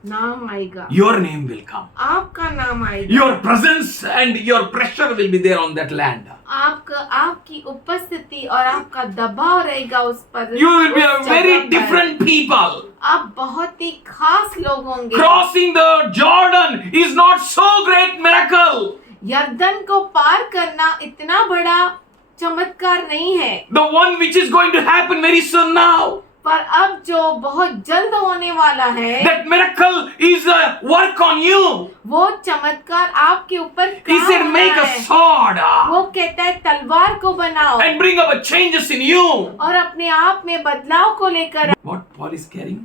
नाम आएगा, Your name will come. आपका नाम आएगा, Your presence and your pressure will be there on that land. आपकी उपस्थिति और आपका दबाव रहेगा उस पर। You will be a उस जगह very पर। different people. आप बहुत ही खास लोग होंगे। Crossing the Jordan is not so great miracle. यरदन को पार करना इतना बड़ा चमत्कार नहीं है, The one which is going to happen very soon now. पर अब जो बहुत जल्द होने वाला है, That miracle is a work on you. वो चमत्कार आपके ऊपर He काम said, हो make रहा a है। sword वो कहता है तलवार को बनाओ and bring about changes in you. और अपने आप में बदलाव को लेकर आओ। What Paul is carrying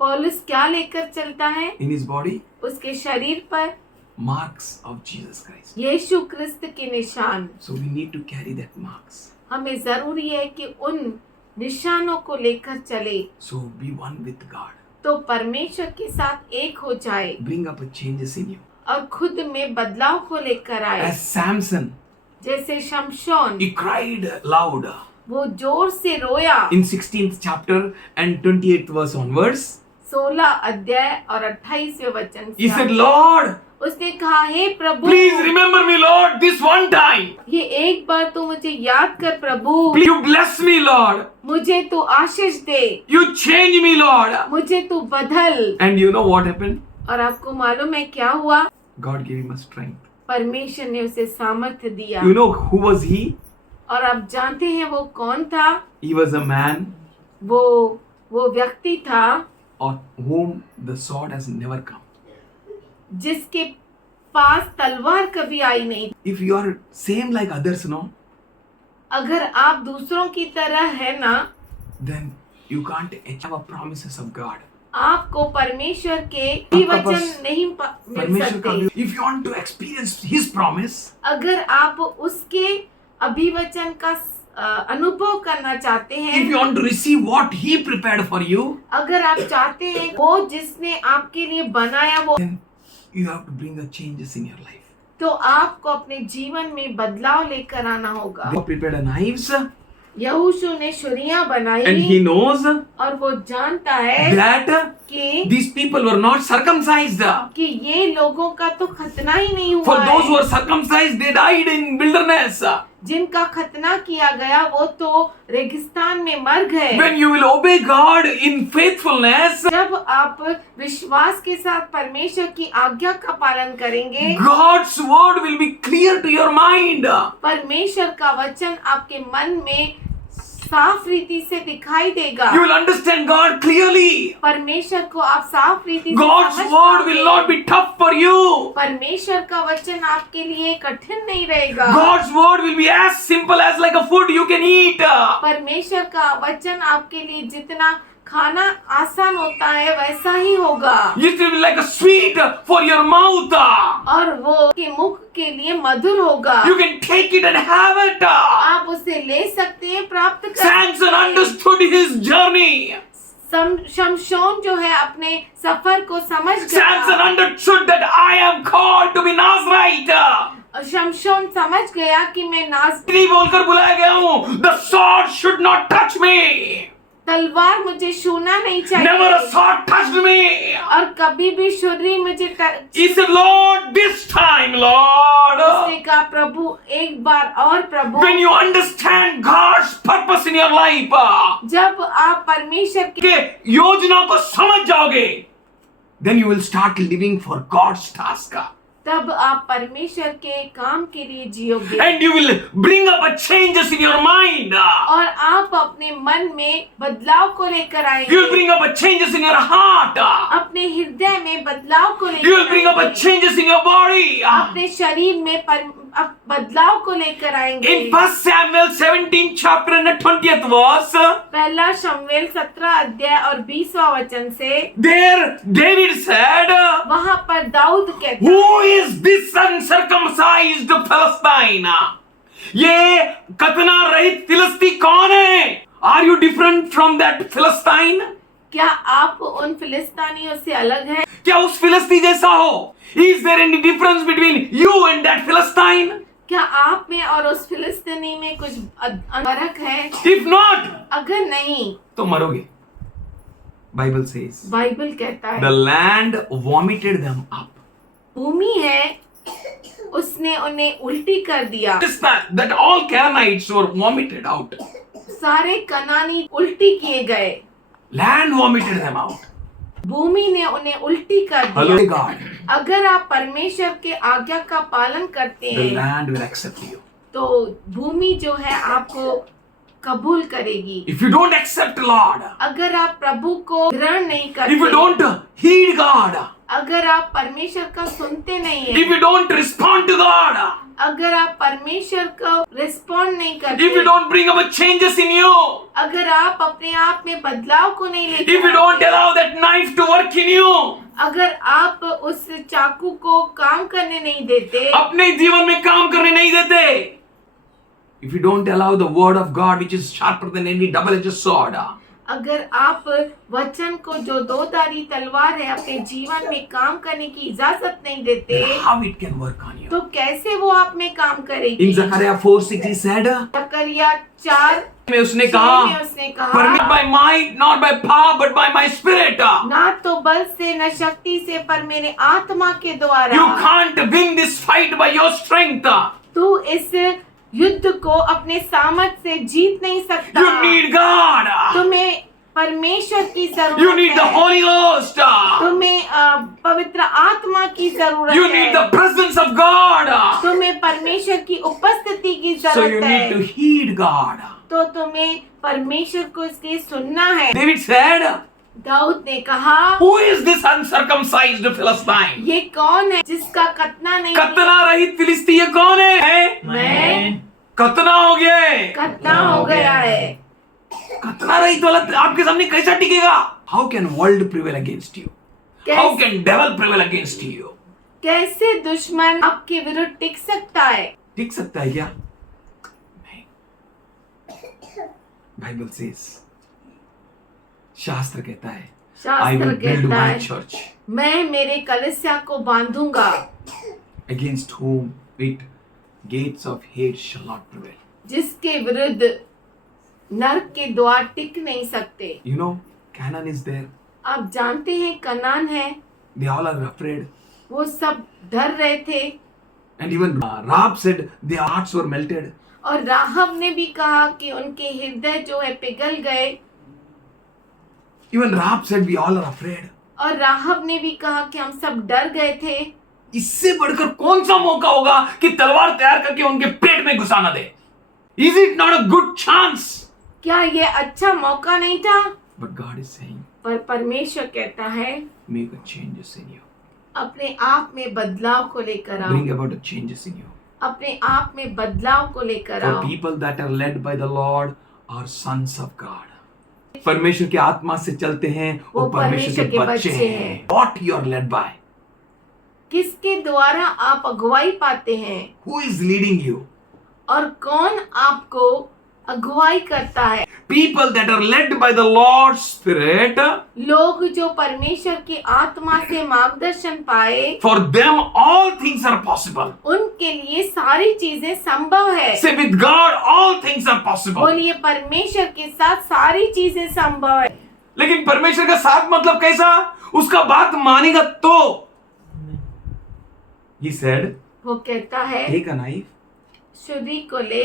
पौलुस क्या लेकर चलता है? in his body? उसके शरीर पर Marks of Jesus Christ. यीशु क्रिस्त के निशान। So we need to carry that marks. हमें जरूरी है कि उन निशानों को लेकर चले, So be one with God. तो परमेश्वर के साथ एक हो जाए Bring up changes in you. और खुद में बदलाव को लेकर आए। As Samson, जैसे शमशोन, he cried loud वो जोर से रोया। in 16th chapter and 28th verse onwards. 16 अध्याय और 28वें वचन He से said, Lord, उसने कहा, हे प्रभु, please remember me, Lord, this one time. ये एक बार तू मुझे याद कर प्रभु, Please, you bless me, Lord. मुझे तू आशीष दे, You change me, Lord. मुझे तू बदल। And you know what happened? और आपको मालूम है क्या हुआ? God gave him a strength. परमेश्वर ने उसे सामर्थ्य दिया। You know who was he? और आप जानते हैं वो कौन था? He was a man वो व्यक्ति था on whom the sword has never come. जिसके पास तलवार कभी आई नहीं। If you are same like others, no, अगर आप दूसरों की तरह है ना, then you can't achieve the promises of God. आपको परमेश्वर के भी आपका वचन पास नहीं मिल परमेश्वर का सकते। if you want to experience His promise, अगर आप उसके अभिवचन का अनुभव करना चाहते if हैं, you want to receive what He prepared for you, अगर आप चाहते हैं वो जिसने आपके लिए बनाया वो, then you have to bring the changes in your life. तो आपको अपने जीवन में बदलाव लेकर आना होगा। God prepared knives, यहोशू ने छुरियां and बनाई He knows और वो जानता है that कि these people were not circumcised. ये लोगों का तो खतना ही नहीं हुआ For those who है। were circumcised, they died in wilderness. जिनका खतना किया गया वो तो रेगिस्तान में मर गए। When you will obey God in faithfulness, जब आप विश्वास के साथ परमेश्वर की आज्ञा का पालन करेंगे, God's word will be clear to your mind. परमेश्वर का वचन आपके मन में साफ रीति से दिखाई देगा। You will understand God clearly. परमेश्वर को आप साफ रीति से God's समझ word will पाओगे। not be tough for you. परमेश्वर का वचन आपके लिए कठिन नहीं रहेगा। God's word will be as simple as like a food you can eat. परमेश्वर का वचन आपके लिए जितना खाना आसान होता है वैसा ही होगा, It will be like a sweet for your mouth. और वो के मुख के लिए मधुर होगा। You can take it and have it. आप उसे ले सकते हैं, प्राप्त कर Samson सकते हैं। understood his journey. शमशोन जो है अपने सफर को समझ Samson गया। understood that I am called to be Nazarite. शमशोन समझ गया कि मैं नहीं बोलकर बुलाया गया हूँ. The sword should not touch me. तलवार मुझे छूना नहीं Never a चाहिए sword touched me. और कभी भी छुरी मुझे He said, Lord, this time, Lord. उसने कहा, प्रभु एक बार और प्रभु। When you understand God's purpose in your life, जब आप परमेश्वर के योजना को समझ जाओगे, then you will start living for God's task. तब आप परमेश्वर के काम के लिए जियोगे And you will bring up a changes in your mind. और आप अपने मन में बदलाव को लेकर You will आएंगे, bring up a changes in your heart. अपने हृदय में बदलाव को You will लेकर bring up a आएंगे, changes in your body. अपने शरीर में अब बदलाव को लेकर आएंगे। In 1 Samuel 17 chapter and the 20th verse, पहला शमूएल 17 अध्याय और 20वां वचन से there David said, वहां पर दाऊद कहता है, Who is this uncircumcised Philistine? ये कतना रहित फिलिस्ती कौन है? Are you different from that Philistine? क्या आप उन फिलिस्तीनियों से अलग हैं? क्या उस फिलिस्ती जैसा हो? Is there any difference between you and that Philistine? क्या आप में और उस फिलिस्तीनी में कुछ फर्क है? If not, अगर नहीं, तो मरोगे. Bible says, बाइबल कहता है the land vomited them up. भूमि है, उसने उन्हें उल्टी कर दिया। That all Canaanites were vomited out. सारे कनानी उल्टी किए गए। Land vomited them out. भूमि ने उन्हें उल्टी कर Hello दिया। God. अगर आप परमेश्वर के आज्ञा का पालन करते The हैं land will accept you. तो भूमि जो है आपको कबूल करेगी। If you don't accept Lord, अगर आप प्रभु को ग्रहण नहीं if you करते, don't heed God, अगर आप परमेश्वर का सुनते नहीं if हैं, you don't respond to God, अगर आप परमेश्वर को रिस्पॉन्ड नहीं if करते, you don't bring about changes in you, अगर आप अपने आप में बदलाव को नहीं if you लेते, don't allow that knife to work in you, अगर आप उस चाकू को काम करने नहीं देते, अपने जीवन में काम करने नहीं देते, if you don't allow the word of God which is sharper than any double-edged sword, अगर आप वचन को जो दो धारी तलवार है अपने जीवन में काम करने की इजाजत नहीं देते, how it can work on you. तो कैसे वो आप में काम करेगी? In Zechariah 4:6 he said, जकरिया 4 में उसने में कहा, उसने कहा, Permit by might, not by power, but by my spirit. ना तो बल से न शक्ति से पर मेरे आत्मा के द्वारा। You can't win this fight by your strength. तू इस युद्ध को अपने सामर्थ से जीत नहीं सकता। You need God. तुम्हें परमेश्वर की जरूरत You need the है। Holy Ghost. तुम्हें पवित्र आत्मा की जरूरत You है। need the presence of God. तुम्हें परमेश्वर की उपस्थिति की So you जरूरत need to है। heed God. तो तुम्हें परमेश्वर को इसलिए सुनना है। David said, दाऊद ने कहा, Who is this uncircumcised Philistine? ये कौन है जिसका कतना नहीं किया? कतना रहित फिलिस्ती ये कौन है? मैं कतना हो गया है? कतना हो गया है। कतना रहित वाला आपके सामने कैसा टिकेगा? How can world prevail against you? How can devil prevail against you? कैसे दुश्मन आपके विरुद्ध टिक सकता है? टिक सकता है क्या? नहीं। Bible says, शास्त्र कहता है, I शास्त्र will build कहता my है, church मैं मेरे कलीसिया को बांधूंगा, against whom it gates of hate shall not prevail. जिसके विरुद्ध नरक के द्वार टिक नहीं सकते। You know, Canaan is there. आप जानते हैं कनान है, They all are afraid. वो सब डर रहे थे। And even Rahab said their hearts were melted. और राहब ने भी कहा कि उनके हृदय जो है पिघल गए। Even Rahab said we all are afraid. और राहब ने भी कहा कि हम सब डर गए थे। इससे बढ़कर कौन सा मौका होगा कि तलवार तैयार करके उनके पेट में घुसाना दे? Is it not a good chance? क्या ये अच्छा मौका नहीं था? But God is saying, पर परमेश्वर कहता है, make a changes in you. अपने आप में बदलाव को लेकर आओ। Bring about a changes in you. अपने आप में बदलाव को लेकर For आओ। people that are led by the Lord are sons of God. परमेश्वर की आत्मा से चलते हैं वो परमेश्वर के बच्चे हैं। What you are led by? किसके द्वारा आप अगुवाई पाते हैं? Who is leading you? और कौन आपको अगुवाई करता है? People that are led by the Lord's Spirit, लोग जो परमेश्वर की आत्मा से मार्गदर्शन पाए, for them all things are possible. उनके लिए सारी चीजें संभव है। Say with God all things are possible. बोलिए परमेश्वर के साथ सारी चीजें संभव है। लेकिन परमेश्वर का साथ मतलब कैसा? उसका बात मानेगा तो। He said, वो कहता है, take a knife छुरी को ले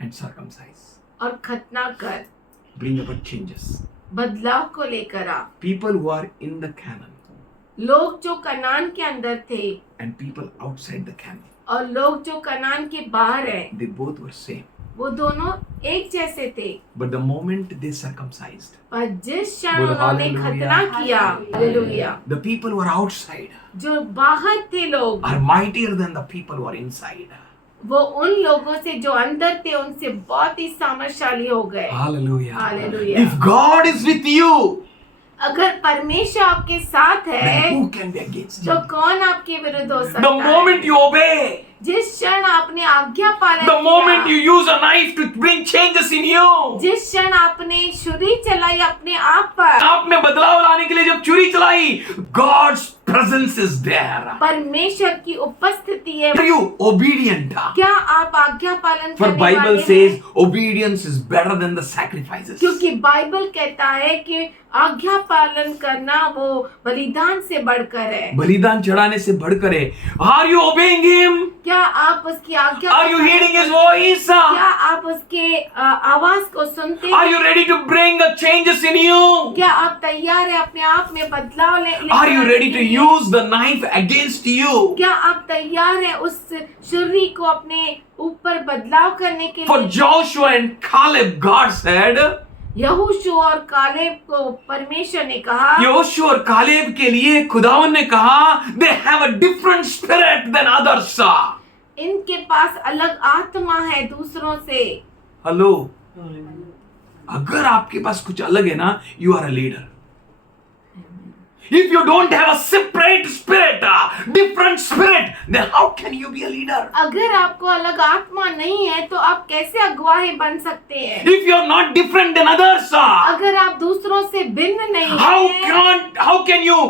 and circumcise. और खतना कर, Bring about changes. बदलाव को लेकर आ। People who are in the Canaan लोग जो कनान के अंदर थे and people outside the Canaan, और लोग जो कनान के बाहर हैं, they both were same. वो दोनों एक जैसे थे, But the moment they circumcised, पर जिस क्षण बोलो उन्होंने हालेलुया। खतना किया, hallelujah, the people who are outside जो बाहर थे लोग, are mightier than the people who are inside. वो उन लोगों से जो अंदर थे उनसे बहुत ही सामर्थशाली हो गए। Hallelujah. Hallelujah. If God is with you, अगर परमेश्वर आपके साथ then है who can be against तो you? कौन आपके विरुद्ध हो सकता The moment है? you obey, जिस क्षण आपने आज्ञा पालन the moment you किया, use a knife to bring changes in you, जिस क्षण आपने छुरी चलाई अपने आप पर, आप में बदलाव लाने के लिए जब छुरी चलाई, God's presence is there. परमेश्वर की उपस्थिति है। Are you obedient? क्या आप आज्ञा पालन For करने Bible वाले says हैं? obedience is better than the sacrifices. क्योंकि बाइबल कहता है कि आज्ञा पालन करना वो बलिदान से बढ़कर है। बलिदान चढ़ाने से बढ़कर है। Are you obeying him? क्या आप उसकी आज्ञा Are you hearing his voice? क्या आप उसके आवाज को सुनते Are हैं? you ready to bring the changes in you? क्या आप तैयार हैं अपने आप में बदलाव लेकर Are you आने ready के to लिए? use the knife against you? क्या आप तैयार हैं उस छुरी को अपने ऊपर बदलाव करने के For लिए? Joshua and Caleb, God said, यहोशू और कालेब को परमेश्वर ने कहा, योशुआ और कालेब के लिए खुदावन ने कहा, they have a different spirit than others. इनके पास अलग आत्मा है दूसरों से। हेलो, अगर आपके पास कुछ अलग है ना, you are a leader. If you don't have a separate spirit, different spirit, then how can you be a leader? अगर आपको अलग आत्मा नहीं है तो आप कैसे अगुवाही बन सकते हैं? If you are not different than others, अगर आप दूसरों से भिन्न नहीं हैं, how can you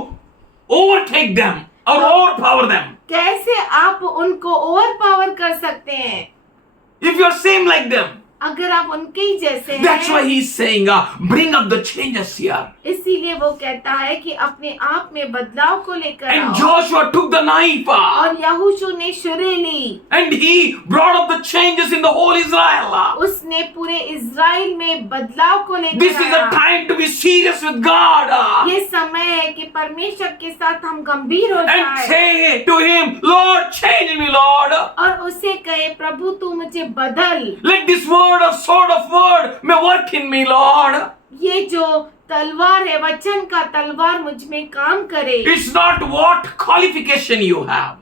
overtake them or overpower them? कैसे आप उनको ओवर पावर कर सकते हैं? If you are same like them, अगर आप उनके ही जैसे that's why हैं, he is saying, bring up the changes here. इसीलिए वो कहता है कि अपने आप में बदलाव को लेकर And आओ। Joshua took the knife और यहोशू ने छुरी ली, and he brought up the changes in the whole Israel. उसने पूरे इज़राइल में बदलाव को This लेकर is a आया। time to be serious with God ये समय है कि परमेश्वर के साथ हम गंभीर हो and जाए say to him, Lord, change me, Lord. और उसे कहे, प्रभु तू मुझे बदल। Let this word of sword of word may work in me, Lord. ये जो तलवार है, वचन का तलवार मुझ में काम करे। It's not what qualification you have.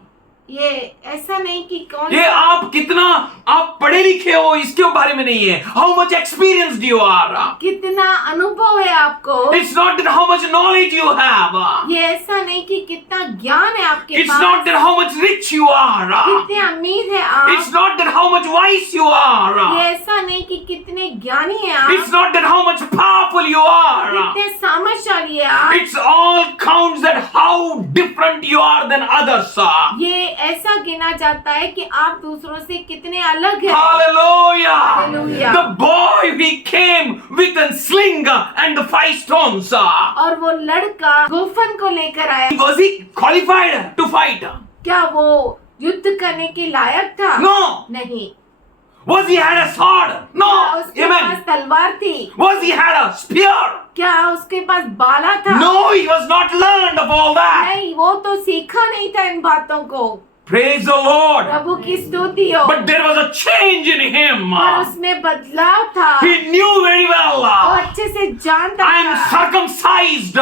ये ऐसा नहीं कि कौन ये आप कितना आप पढ़े लिखे हो इसके बारे में नहीं है. How much experienced you are. कितना अनुभव है आपको। It's not that how much knowledge you have. ये ऐसा नहीं कि कितना ज्ञान है आपके It's pass, not that how much rich you are. कितने अमीर है आप। It's not that how much wise you ये are. ऐसा नहीं कि कितने ज्ञानी है आप, It's not that how much powerful you are. कितने सामर्थशाली है आप। It's all counts that how different you are than others. ये ऐसा गिना जाता है कि आप दूसरों से कितने अलग हैं। Hallelujah. Hallelujah. The boy he came with a sling and the 5 stones. और वो लड़का गोफन को लेकर आया। Was he qualified to fight? क्या वो युद्ध करने के लायक था? No. नहीं। Was he had a sword? क्या No. उसके पास Amen. तलवार थी? Was he had a spear? क्या उसके पास बाला था? No, he was not learned of all that. नहीं, वो तो सीखा नहीं था इन बातों को। Praise the Lord. प्रभु की स्तुति हो। But there was a change in him. और उसमें बदलाव था। He knew very वो well. अच्छे से जानता I am था, circumcised.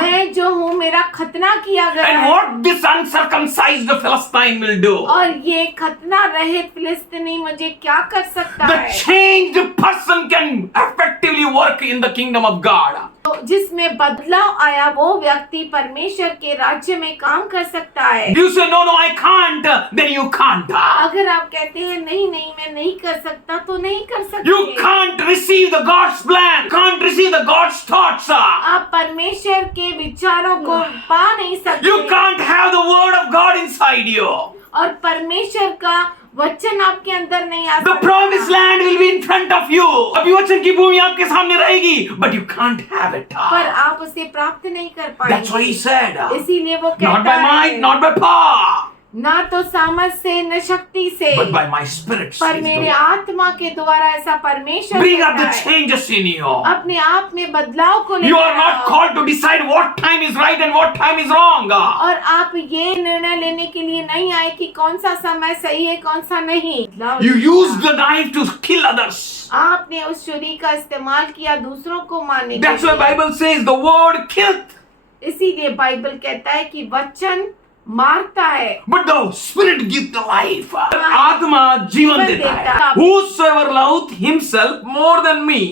मैं जो हूँ मेरा खतना किया गया And है। what this uncircumcised Philistine will do? और ये खतना रहित फिलिस्तीनी मुझे क्या कर सकता The है? changed person can effectively work in the kingdom of God. तो जिसमें बदलाव आया वो व्यक्ति परमेश्वर के राज्य में काम कर सकता है। You say, no, I can't, then you can't. अगर आप कहते हैं नहीं नहीं मैं नहीं कर सकता तो नहीं कर सकते। You can't receive the God's plan, can't receive the God's thoughts. आप परमेश्वर के विचारों को पा नहीं सकते। You can't have the word of God inside you. और परमेश्वर का वचन आपके अंदर नहीं आ The सकता। promised land will be in front of you. अभी वचन की भूमि आपके सामने रहेगी, but you can't have it. पर आप उसे प्राप्त नहीं कर That's what he पाएंगे। said. इसीलिए वो Not कहता by might, है not by power. ना तो सामर्थ से न शक्ति से, but by my spirit, पर says the मेरे Lord. आत्मा के द्वारा ऐसा परमेश्वर Bring up कहता the है। changes in you. अपने आप में बदलाव को You लेकर are not आओ। called to decide what time is right and what time is wrong. और आप ये निर्णय लेने के लिए नहीं आए कि कौन सा समय सही है कौन सा नहीं। You use the knife to kill others. आपने उस छुरी का इस्तेमाल किया दूसरों को मारने के That's why लिए। Bible says the word killeth, इसीलिए बाइबल कहता है कि वचन मारता है, but the spirit gives the life. आत्मा जीवन देता है. Whosoever loveth himself more than me.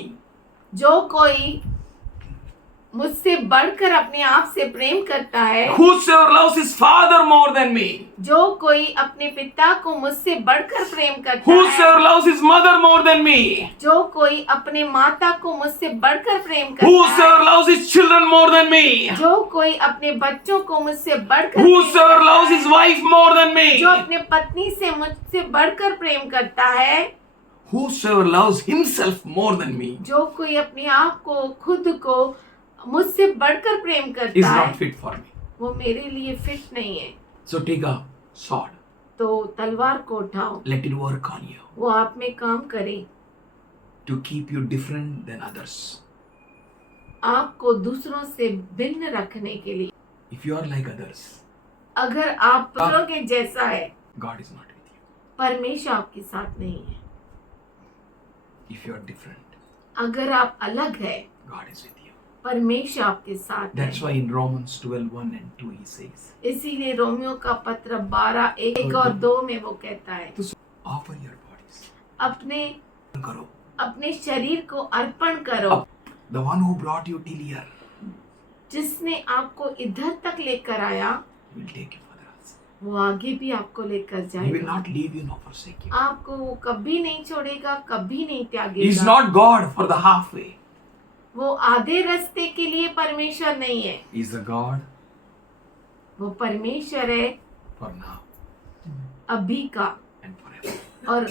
जो कोई मुझसे बढ़कर अपने आप से प्रेम करता है, Whosoever loves his father more than me. जो कोई अपने पिता को मुझसे बढ़कर प्रेम करता Whosoever है, loves his mother more than me. जो कोई अपने माता को मुझसे बढ़कर प्रेम करता Whosoever है, loves his children more than me. जो कोई अपने बच्चों को मुझसे बढ़कर प्रेम Whosoever करता loves है, his wife more than me. जो अपने पत्नी से मुझसे बढ़कर प्रेम करता है, Whosoever loves himself more than me जो कोई अपने आप को खुद को मुझसे बढ़कर प्रेम is करता है, not fit for me. वो मेरे लिए फिट नहीं है। So take a sword. तो तलवार को उठाओ, Let it work on you वो आप में काम करे, to keep you different than others. आपको दूसरों से भिन्न रखने के लिए। If you are like others, अगर आप दूसरों के जैसा है, God is not with you. परमेश्वर आपके साथ नहीं है। If you are different, अगर आप अलग है, God is with you. परमेश्वर आपके साथ That's है। why in Romans 12:1 and 2 he says, इसीलिए रोमियो का पत्र 12:1 और 2 में वो कहता है, offer your bodies. अपने करो. अपने शरीर को अर्पण करो। The one who brought you till here जिसने आपको इधर तक लेकर आया, will take you further also. वो आगे भी आपको लेकर He will जाएगा। not leave you nor forsake you. आपको वो कभी नहीं छोड़ेगा, कभी नहीं He is त्यागेगा। not God for the halfway. वो आधे रास्ते के लिए परमेश्वर नहीं है, He is the God वो परमेश्वर है for now अभी का and forever. और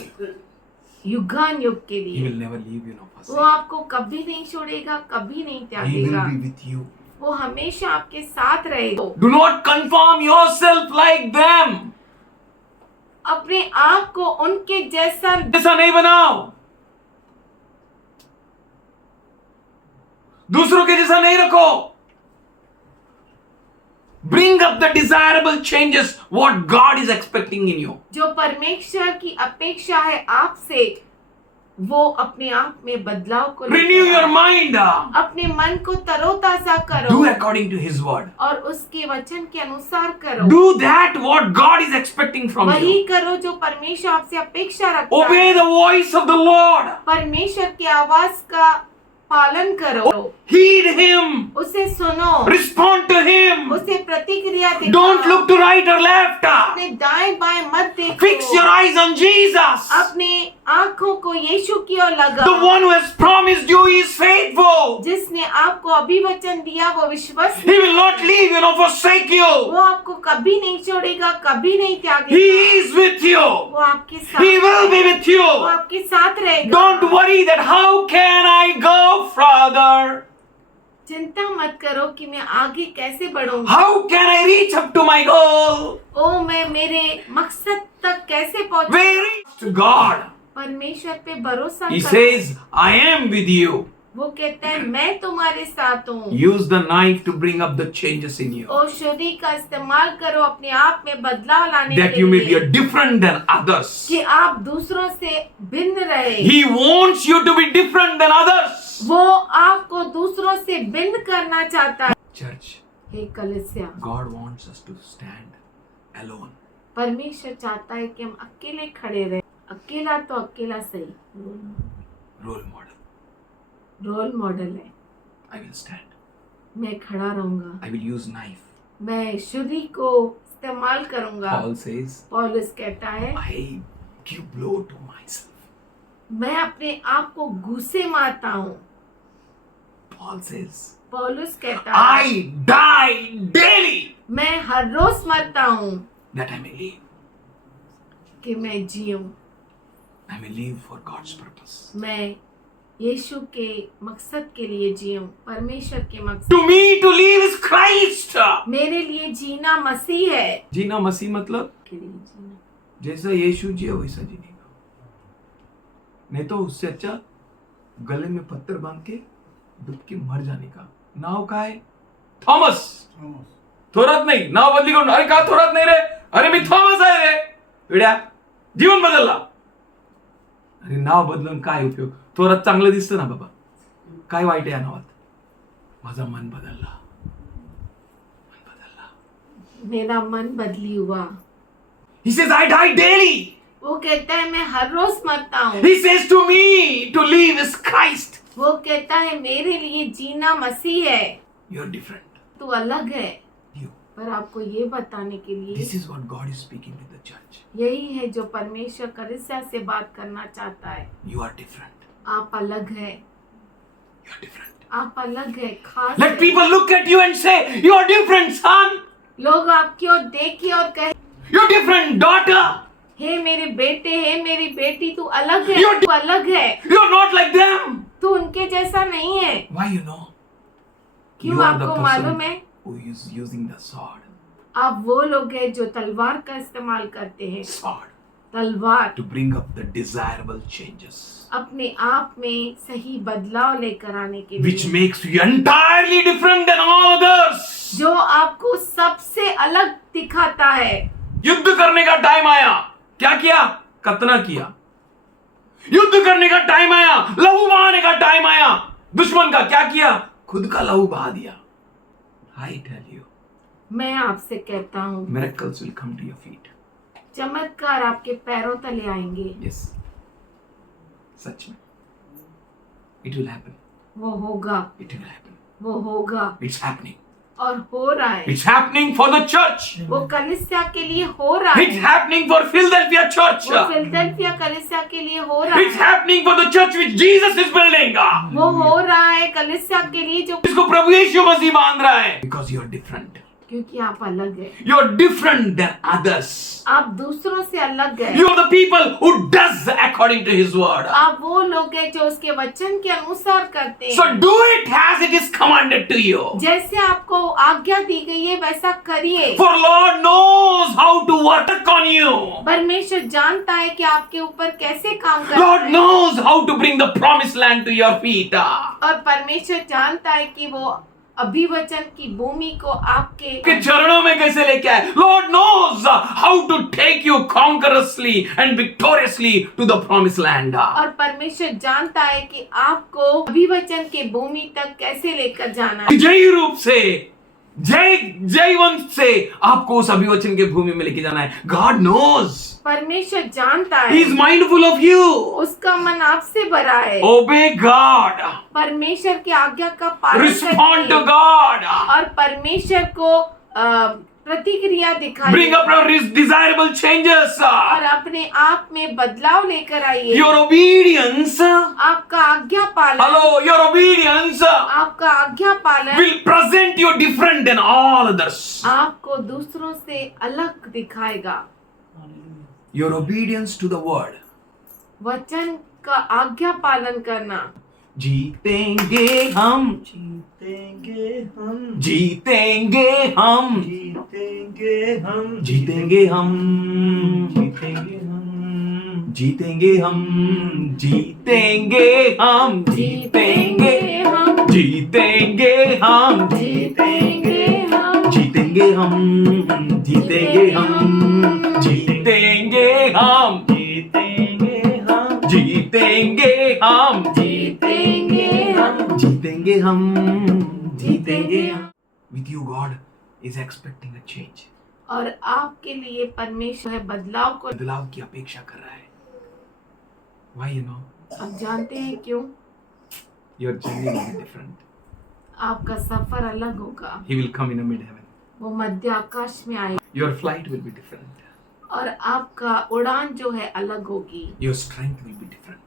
युगान युग के He लिए। will never leave you nor वो forsake you. आपको कभी नहीं छोड़ेगा, कभी नहीं He will त्यागेगा। be with you. वो हमेशा आपके साथ रहेगा। Do not conform yourself like them. अपने आप को उनके जैसा ऐसा नहीं बनाओ. दूसरों के जैसा नहीं रखो. Bring up the desirable changes what God is expecting in you. जो परमेश्वर की अपेक्षा है आपसे, वो अपने आप में बदलाव को लेकर Renew your आओ। mind. अपने मन को तरोताजा करो Do according to His word. और उसके वचन के अनुसार करो। Do that what God is expecting from वही you. करो जो परमेश्वर आपसे अपेक्षा रखता Obey है। the voice of the Lord. परमेश्वर की आवाज का पालन करो, Heed Him. उसे सुनो, Respond to Him. उसे प्रतिक्रिया दिखाओ। Don't look to right or left. अपने दाएं बाएं मत देखो। Fix your eyes on Jesus. अपने आंखों को यीशु की ओर The लगाओ। one who has promised you is faithful. जिसने आपको अभिवचन दिया वो विश्वसनीय He will not leave you nor forsake you. वो आपको कभी नहीं छोड़ेगा, कभी नहीं He त्यागेगा। is with you. वो आपके साथ He will be with वो you. आपके साथ रहेगा। Don't worry that how can I go further? चिंता मत करो कि मैं आगे कैसे बढ़ूंगा। How can I reach up to my goal? ओ मैं मेरे मकसद तक कैसे पहुंचूं। Where is God? परमेश्वर पे भरोसा He करो। says, I am with you. वो कहता है मैं तुम्हारे साथ हूँ। Use the knife to bring up the changes in you. और छुरी का इस्तेमाल करो अपने आप में बदलाव लाने That के you may be लिए different than others. कि आप दूसरों से भिन्न रहे। He wants you to be different than others. वो आपको दूसरों से भिन्न करना चाहता है। Church, हे कलीसिया, God wants us to stand alone. परमेश्वर चाहता है कि हम अकेले खड़े रहें। अकेला तो अकेला सही, Role model. रोल मॉडल है। I will stand. मैं खड़ा रहूंगा, I will use knife. मैं छुरी को इस्तेमाल करूंगा। Paul says, पौलुस कहता है I give blow to myself. मैं अपने आप को घूसे मारता हूँ। Paul says, पौलुस कहता है I die daily मैं हर रोज मरता हूँ that I may live. कि मैं जीऊं। I may live for God's purpose. मैं यीशु के मकसद के लिए जीऊं, परमेश्वर के मकसद। To me to live is Christ. मेरे लिए जीना मसीह है। जीना मसीह मतलब के लिए जीना। जैसा यीशु जिया वैसा जीने का, नहीं तो उससे अच्छा गले में पत्थर बांध के डूब के मर जाने का। नाव का है थॉमस, थोरात नाही, नाव बदली करून, अरे का थोरात नाही रे, अरे मी थॉमस आहे रे, पिढ्या जीवन बदलला। अरे नाव बदलून काय उपयोग, थोरात चांगलं दिसतं ना बाबा, काय वाईट आहे या नावात? माझा मन बदलला, मन बदलला। मेरा मन बदली हुआ। He says I die daily. वो कहता है मैं हर रोज मरता हूँ। He says to me to live is Christ. वो कहता है मेरे लिए जीना मसीह है। You're different. तू अलग है। You. पर आपको ये बताने के लिए This is what God is speaking to the church. यही है जो परमेश्वर कलीसिया से बात करना चाहता है। You are different. आप अलग है। You're different. आप अलग है, खास Let है। people look at you and say, you are different, son. लोग आपकी ओर देखे और कहे, You're different, daughter. हे मेरे बेटे, हे मेरी बेटी, तू अलग है, You're तू अलग है, You're not like them. तू उनके जैसा नहीं है। Why you know? क्यों? You are the आपको person मालूम है who is using the sword. आप वो लोग हैं जो तलवार का इस्तेमाल करते हैं। Sword. तलवार To bring up the desirable changes. अपने आप में सही बदलाव लेकर आने के Which लिए, makes you entirely different than all others. जो आपको सबसे अलग दिखाता है। युद्ध करने का टाइम आया, क्या किया? कतना किया। युद्ध करने का टाइम आया, लहू बहाने का टाइम आया, दुश्मन का क्या किया? खुद का लहू बहा दिया। I tell you, मैं आपसे कहता हूँ miracles will come to your feet. चमत्कार आपके पैरों तले आएंगे। Yes. सच में it will happen. वो होगा, It will happen. वो होगा It's happening. और हो रहा है। It's happening for the church. वो कलीसिया के लिए हो रहा है। It's happening for Philadelphia church. वो फिलदेल्फिया कलीसिया के लिए हो रहा It's है। happening for the church which Jesus is building. वो हो रहा है कलीसिया के लिए जो, इसको प्रभु यीशु मसीह बांध रहा है। Because you are different. क्योंकि आप अलग है। You are different than others. आप दूसरों से अलग है। You are the people who does according to His word. आप वो लोग हैं जो उसके वचन के अनुसार करते हैं। So do it as it is commanded to you. जैसे आपको आज्ञा दी गई है वैसा करिए। For Lord knows how to work on you. परमेश्वर जानता है कि आपके ऊपर कैसे काम करना Lord है। knows how to bring the promised land to your feet. और परमेश्वर जानता है कि वो अभिवचन की भूमि को आपके के चरणों में कैसे लेके आए। Lord knows how to take you conquerously and victoriously to the promised land. और परमेश्वर जानता है कि आपको अभिवचन के भूमि तक कैसे लेकर जाना है। जय रूप से, जयवंत से आपको उस अभिवचन के भूमि में लेके जाना है। God knows. परमेश्वर जानता है। He is mindful of you. उसका मन आपसे भरा है। Obey God. परमेश्वर की आज्ञा का पालन Respond to करिए God. और परमेश्वर को प्रतिक्रिया Bring दिखाइए up your desirable changes. और अपने आप में बदलाव लेकर आइए। Your obedience, आपका आज्ञा पालन, hello, your obedience आपका आज्ञा पालन will present you different than all others. आपको दूसरों से अलग दिखाएगा। Your obedience to the word. वचन का आज्ञा पालन करना। जीतेंगे हम, जीतेंगे हम, जीतेंगे हम, जीतेंगे हम, जीतेंगे हम, जीतेंगे हम, जीतेंगे हम, जीतेंगे हम, जीतेंगे हम, जीतेंगे हम, जीतेंगे हम, जीतेंगे हम, जीतेंगे हम, जीतेंगे हम, जीतेंगे हम, जीतेंगे हम, जीतेंगे हम, जीतेंगे हम, जीतेंगे हम। With you, God is expecting a change. और आपके लिए परमेश्वर बदलाव को, बदलाव की अपेक्षा कर रहा है। Why you know? आप जानते हैं क्यों? Your journey will be different. आपका सफर अलग होगा। He will come in a mid-heaven. वो मध्य आकाश में आए Your flight will be different. और आपका उड़ान जो है अलग होगी। Your strength will be different.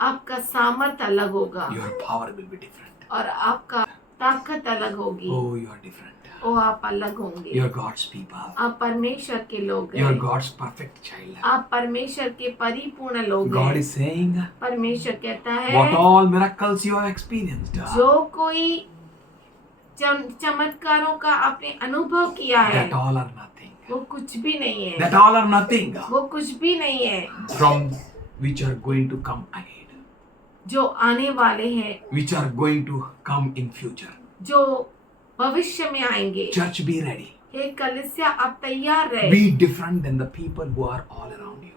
आपका सामर्थ अलग होगा Your power will be different. और आपका ताकत अलग होगी। Oh, you are different. ओ आप अलग होंगे। You are God's people. आप परमेश्वर के लोग You are हैं। God's perfect child. आप परमेश्वर के परिपूर्ण लोग God हैं। is saying, परमेश्वर कहता what है all miracles you have experienced, जो कोई चमत्कारों का आपने अनुभव किया है that all are nothing. वो कुछ भी नहीं है, That all are nothing वो कुछ भी नहीं है from which are going to come ahead, जो आने वाले हैं, which are going to come in future. जो भविष्य में आएंगे। Church, be ready. हे कलीसिया, आप तैयार रहे। Be different than the people who are all around you.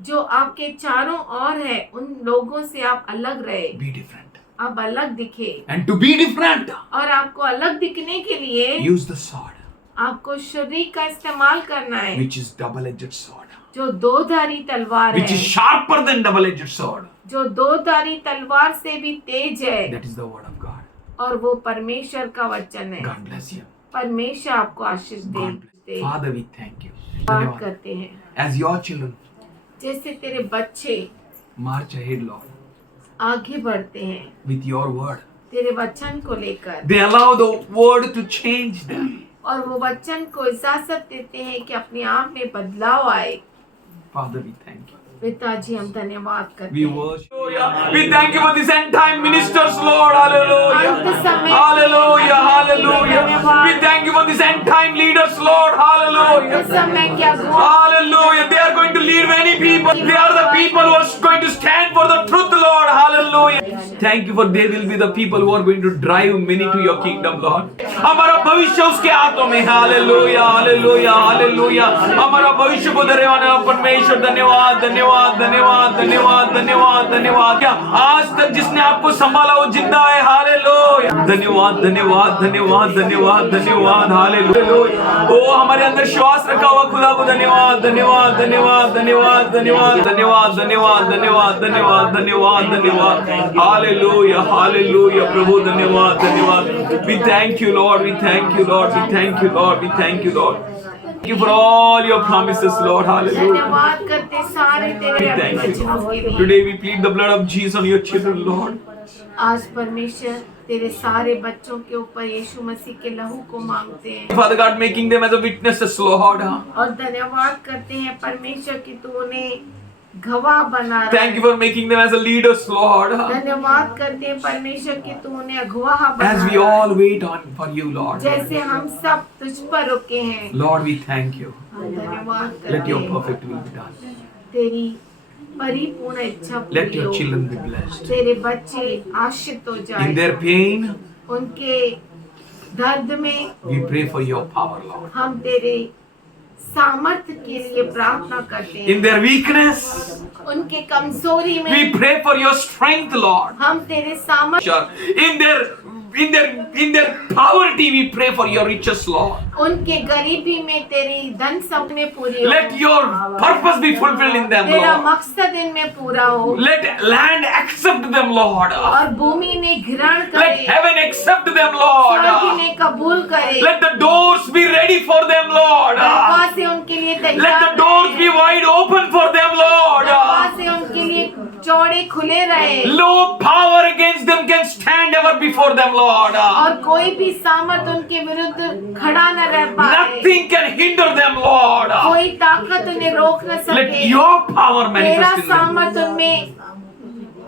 जो आपके चारों ओर है, उन लोगों से आप अलग रहे, Be different. आप अलग दिखे। And to be different, और आपको अलग दिखने के लिए use the sword, आपको छुरी का इस्तेमाल करना है, which is double-edged sword, जो दो-धारी तलवार which is है, sharper than double-edged sword. जो दो-धारी तलवार से भी तेज है, That is the word of God. और वो परमेश्वर का वचन है। God bless you. परमेश्वर आपको आशीष दे। God bless. Father, we thank you. बात धन्यवाद. करते हैं, As your children जैसे तेरे बच्चे march ahead, Lord, आगे बढ़ते हैं with your word, तेरे वचन को लेकर, they allow the word to change them. और वो वचन को इजाजत देते हैं कि अपने आप में बदलाव आए। Father, we thank you. पिताजी, हम धन्यवाद करते We हैं। worship. We thank you for these end time ministers, Lord. Hallelujah. अंत समय Hallelujah. Hallelujah. We thank you for these end time leaders, Lord. Hallelujah. इस समय क्या हुआ? Hallelujah. They are going to lead many people. They are the people who are going to stand for the truth, Lord. Hallelujah. Thank you for they will be the people who are going to drive many to your kingdom, Lord. हमारा भविष्य उसके हाथों में। Hallelujah. Hallelujah. Hallelujah. हमारा भविष्य को धन्यवाद परमेश्वर। धन्यवाद, धन्यवाद, धन्यवाद, धन्यवाद, धन्यवाद, धन्यवाद। क्या आज तक जिसने आपको संभाला वो जिंदा है। हालेलुया। धन्यवाद, धन्यवाद, धन्यवाद, धन्यवाद, धन्यवाद। हालेलुया। ओ हमारे अंदर श्वास रखा हुआ खुदा को धन्यवाद, धन्यवाद, धन्यवाद, धन्यवाद, धन्यवाद, धन्यवाद, धन्यवाद, धन्यवाद, धन्यवाद, धन्यवाद, धन्यवाद। Hallelujah, hallelujah. प्रभु धन्यवाद, धन्यवाद। We thank you, Lord. We thank you, Lord. We thank you, Lord. We thank you, Lord. Thank you for all your promises, Lord. Hallelujah. धन्यवाद करते सारे तेरे We thank वचनों के you. लिए। Today we plead the blood of Jesus on your children, Lord. आज परमेश्वर तेरे सारे बच्चों के ऊपर यीशु मसीह के लहू को मांगते हैं, Father God, making them as a witnesses, Lord. और धन्यवाद करते हैं परमेश्वर कि तू उन्हें गवाह बना रहा Thank you है। for making them as a leaders, Lord. धन्यवाद करते हैं परमेश्वर कि तू उन्हें अगुवाह बना As we रहा है। all wait on for you, Lord. जैसे हम सब तुझ पर रुके हैं, Lord, we thank you. धन्यवाद Let करते your हैं। perfect will be done. तेरी परिपूर्ण इच्छा Let पूरी your हो, children be blessed. तेरे बच्चे आशीष हो In जाए, their pain, उनके दर्द में we pray for your power, Lord. हम तेरे सामर्थ्य के लिए प्रार्थना करते In हैं। their weakness, उनके कमजोरी में we pray for your strength, Lord. हम तेरे सामर्थ्य, Sure. In their poverty, we pray for your riches, Lord. उनके गरीबी में तेरी धन सब में पूरी हो, Let your purpose be fulfilled in them, तेरा Lord. मकसद इनमें पूरा हो, Let land accept them, Lord. और भूमि ने ग्रहण Let करे, heaven accept them, स्वर्ग Lord. ने कबूल करे, Let the doors be ready for them, Lord. दरवाजे उनके लिए Let तैयार the doors be रहे, wide open for them, Lord. दरवाजे उनके लिए चौड़े खुले रहे, No power against them can stand ever before them, Lord. और कोई भी सामर्थ उनके विरुद्ध खड़ा न रह पाए, Nothing can hinder them, Lord. कोई ताकत उन्हें रोक न Let सके, your power तेरा manifest in them. सामर्थ उनमें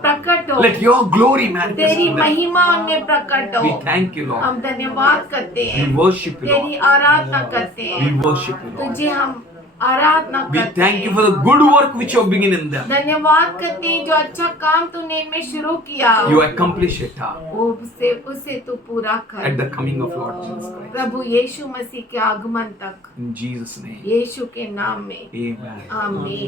प्रकट हो, Let your glory manifest तेरी in them. महिमा उनमें प्रकट हो। We thank you, Lord. हम धन्यवाद करते We हैं, worship you, तेरी Lord. आराधना करते We हैं, worship you, Lord. तुझे हम आराधना We करते thank you हैं। for the good work which you have begun in them. धन्यवाद करते हैं जो अच्छा काम तूने इनमें शुरू किया, You accomplish it वो उसे तू पूरा at कर, the coming of Lord Jesus Christ. प्रभु यीशु मसीह के आगमन तक, In Jesus' name. यीशु के नाम में, Amen. आमीन।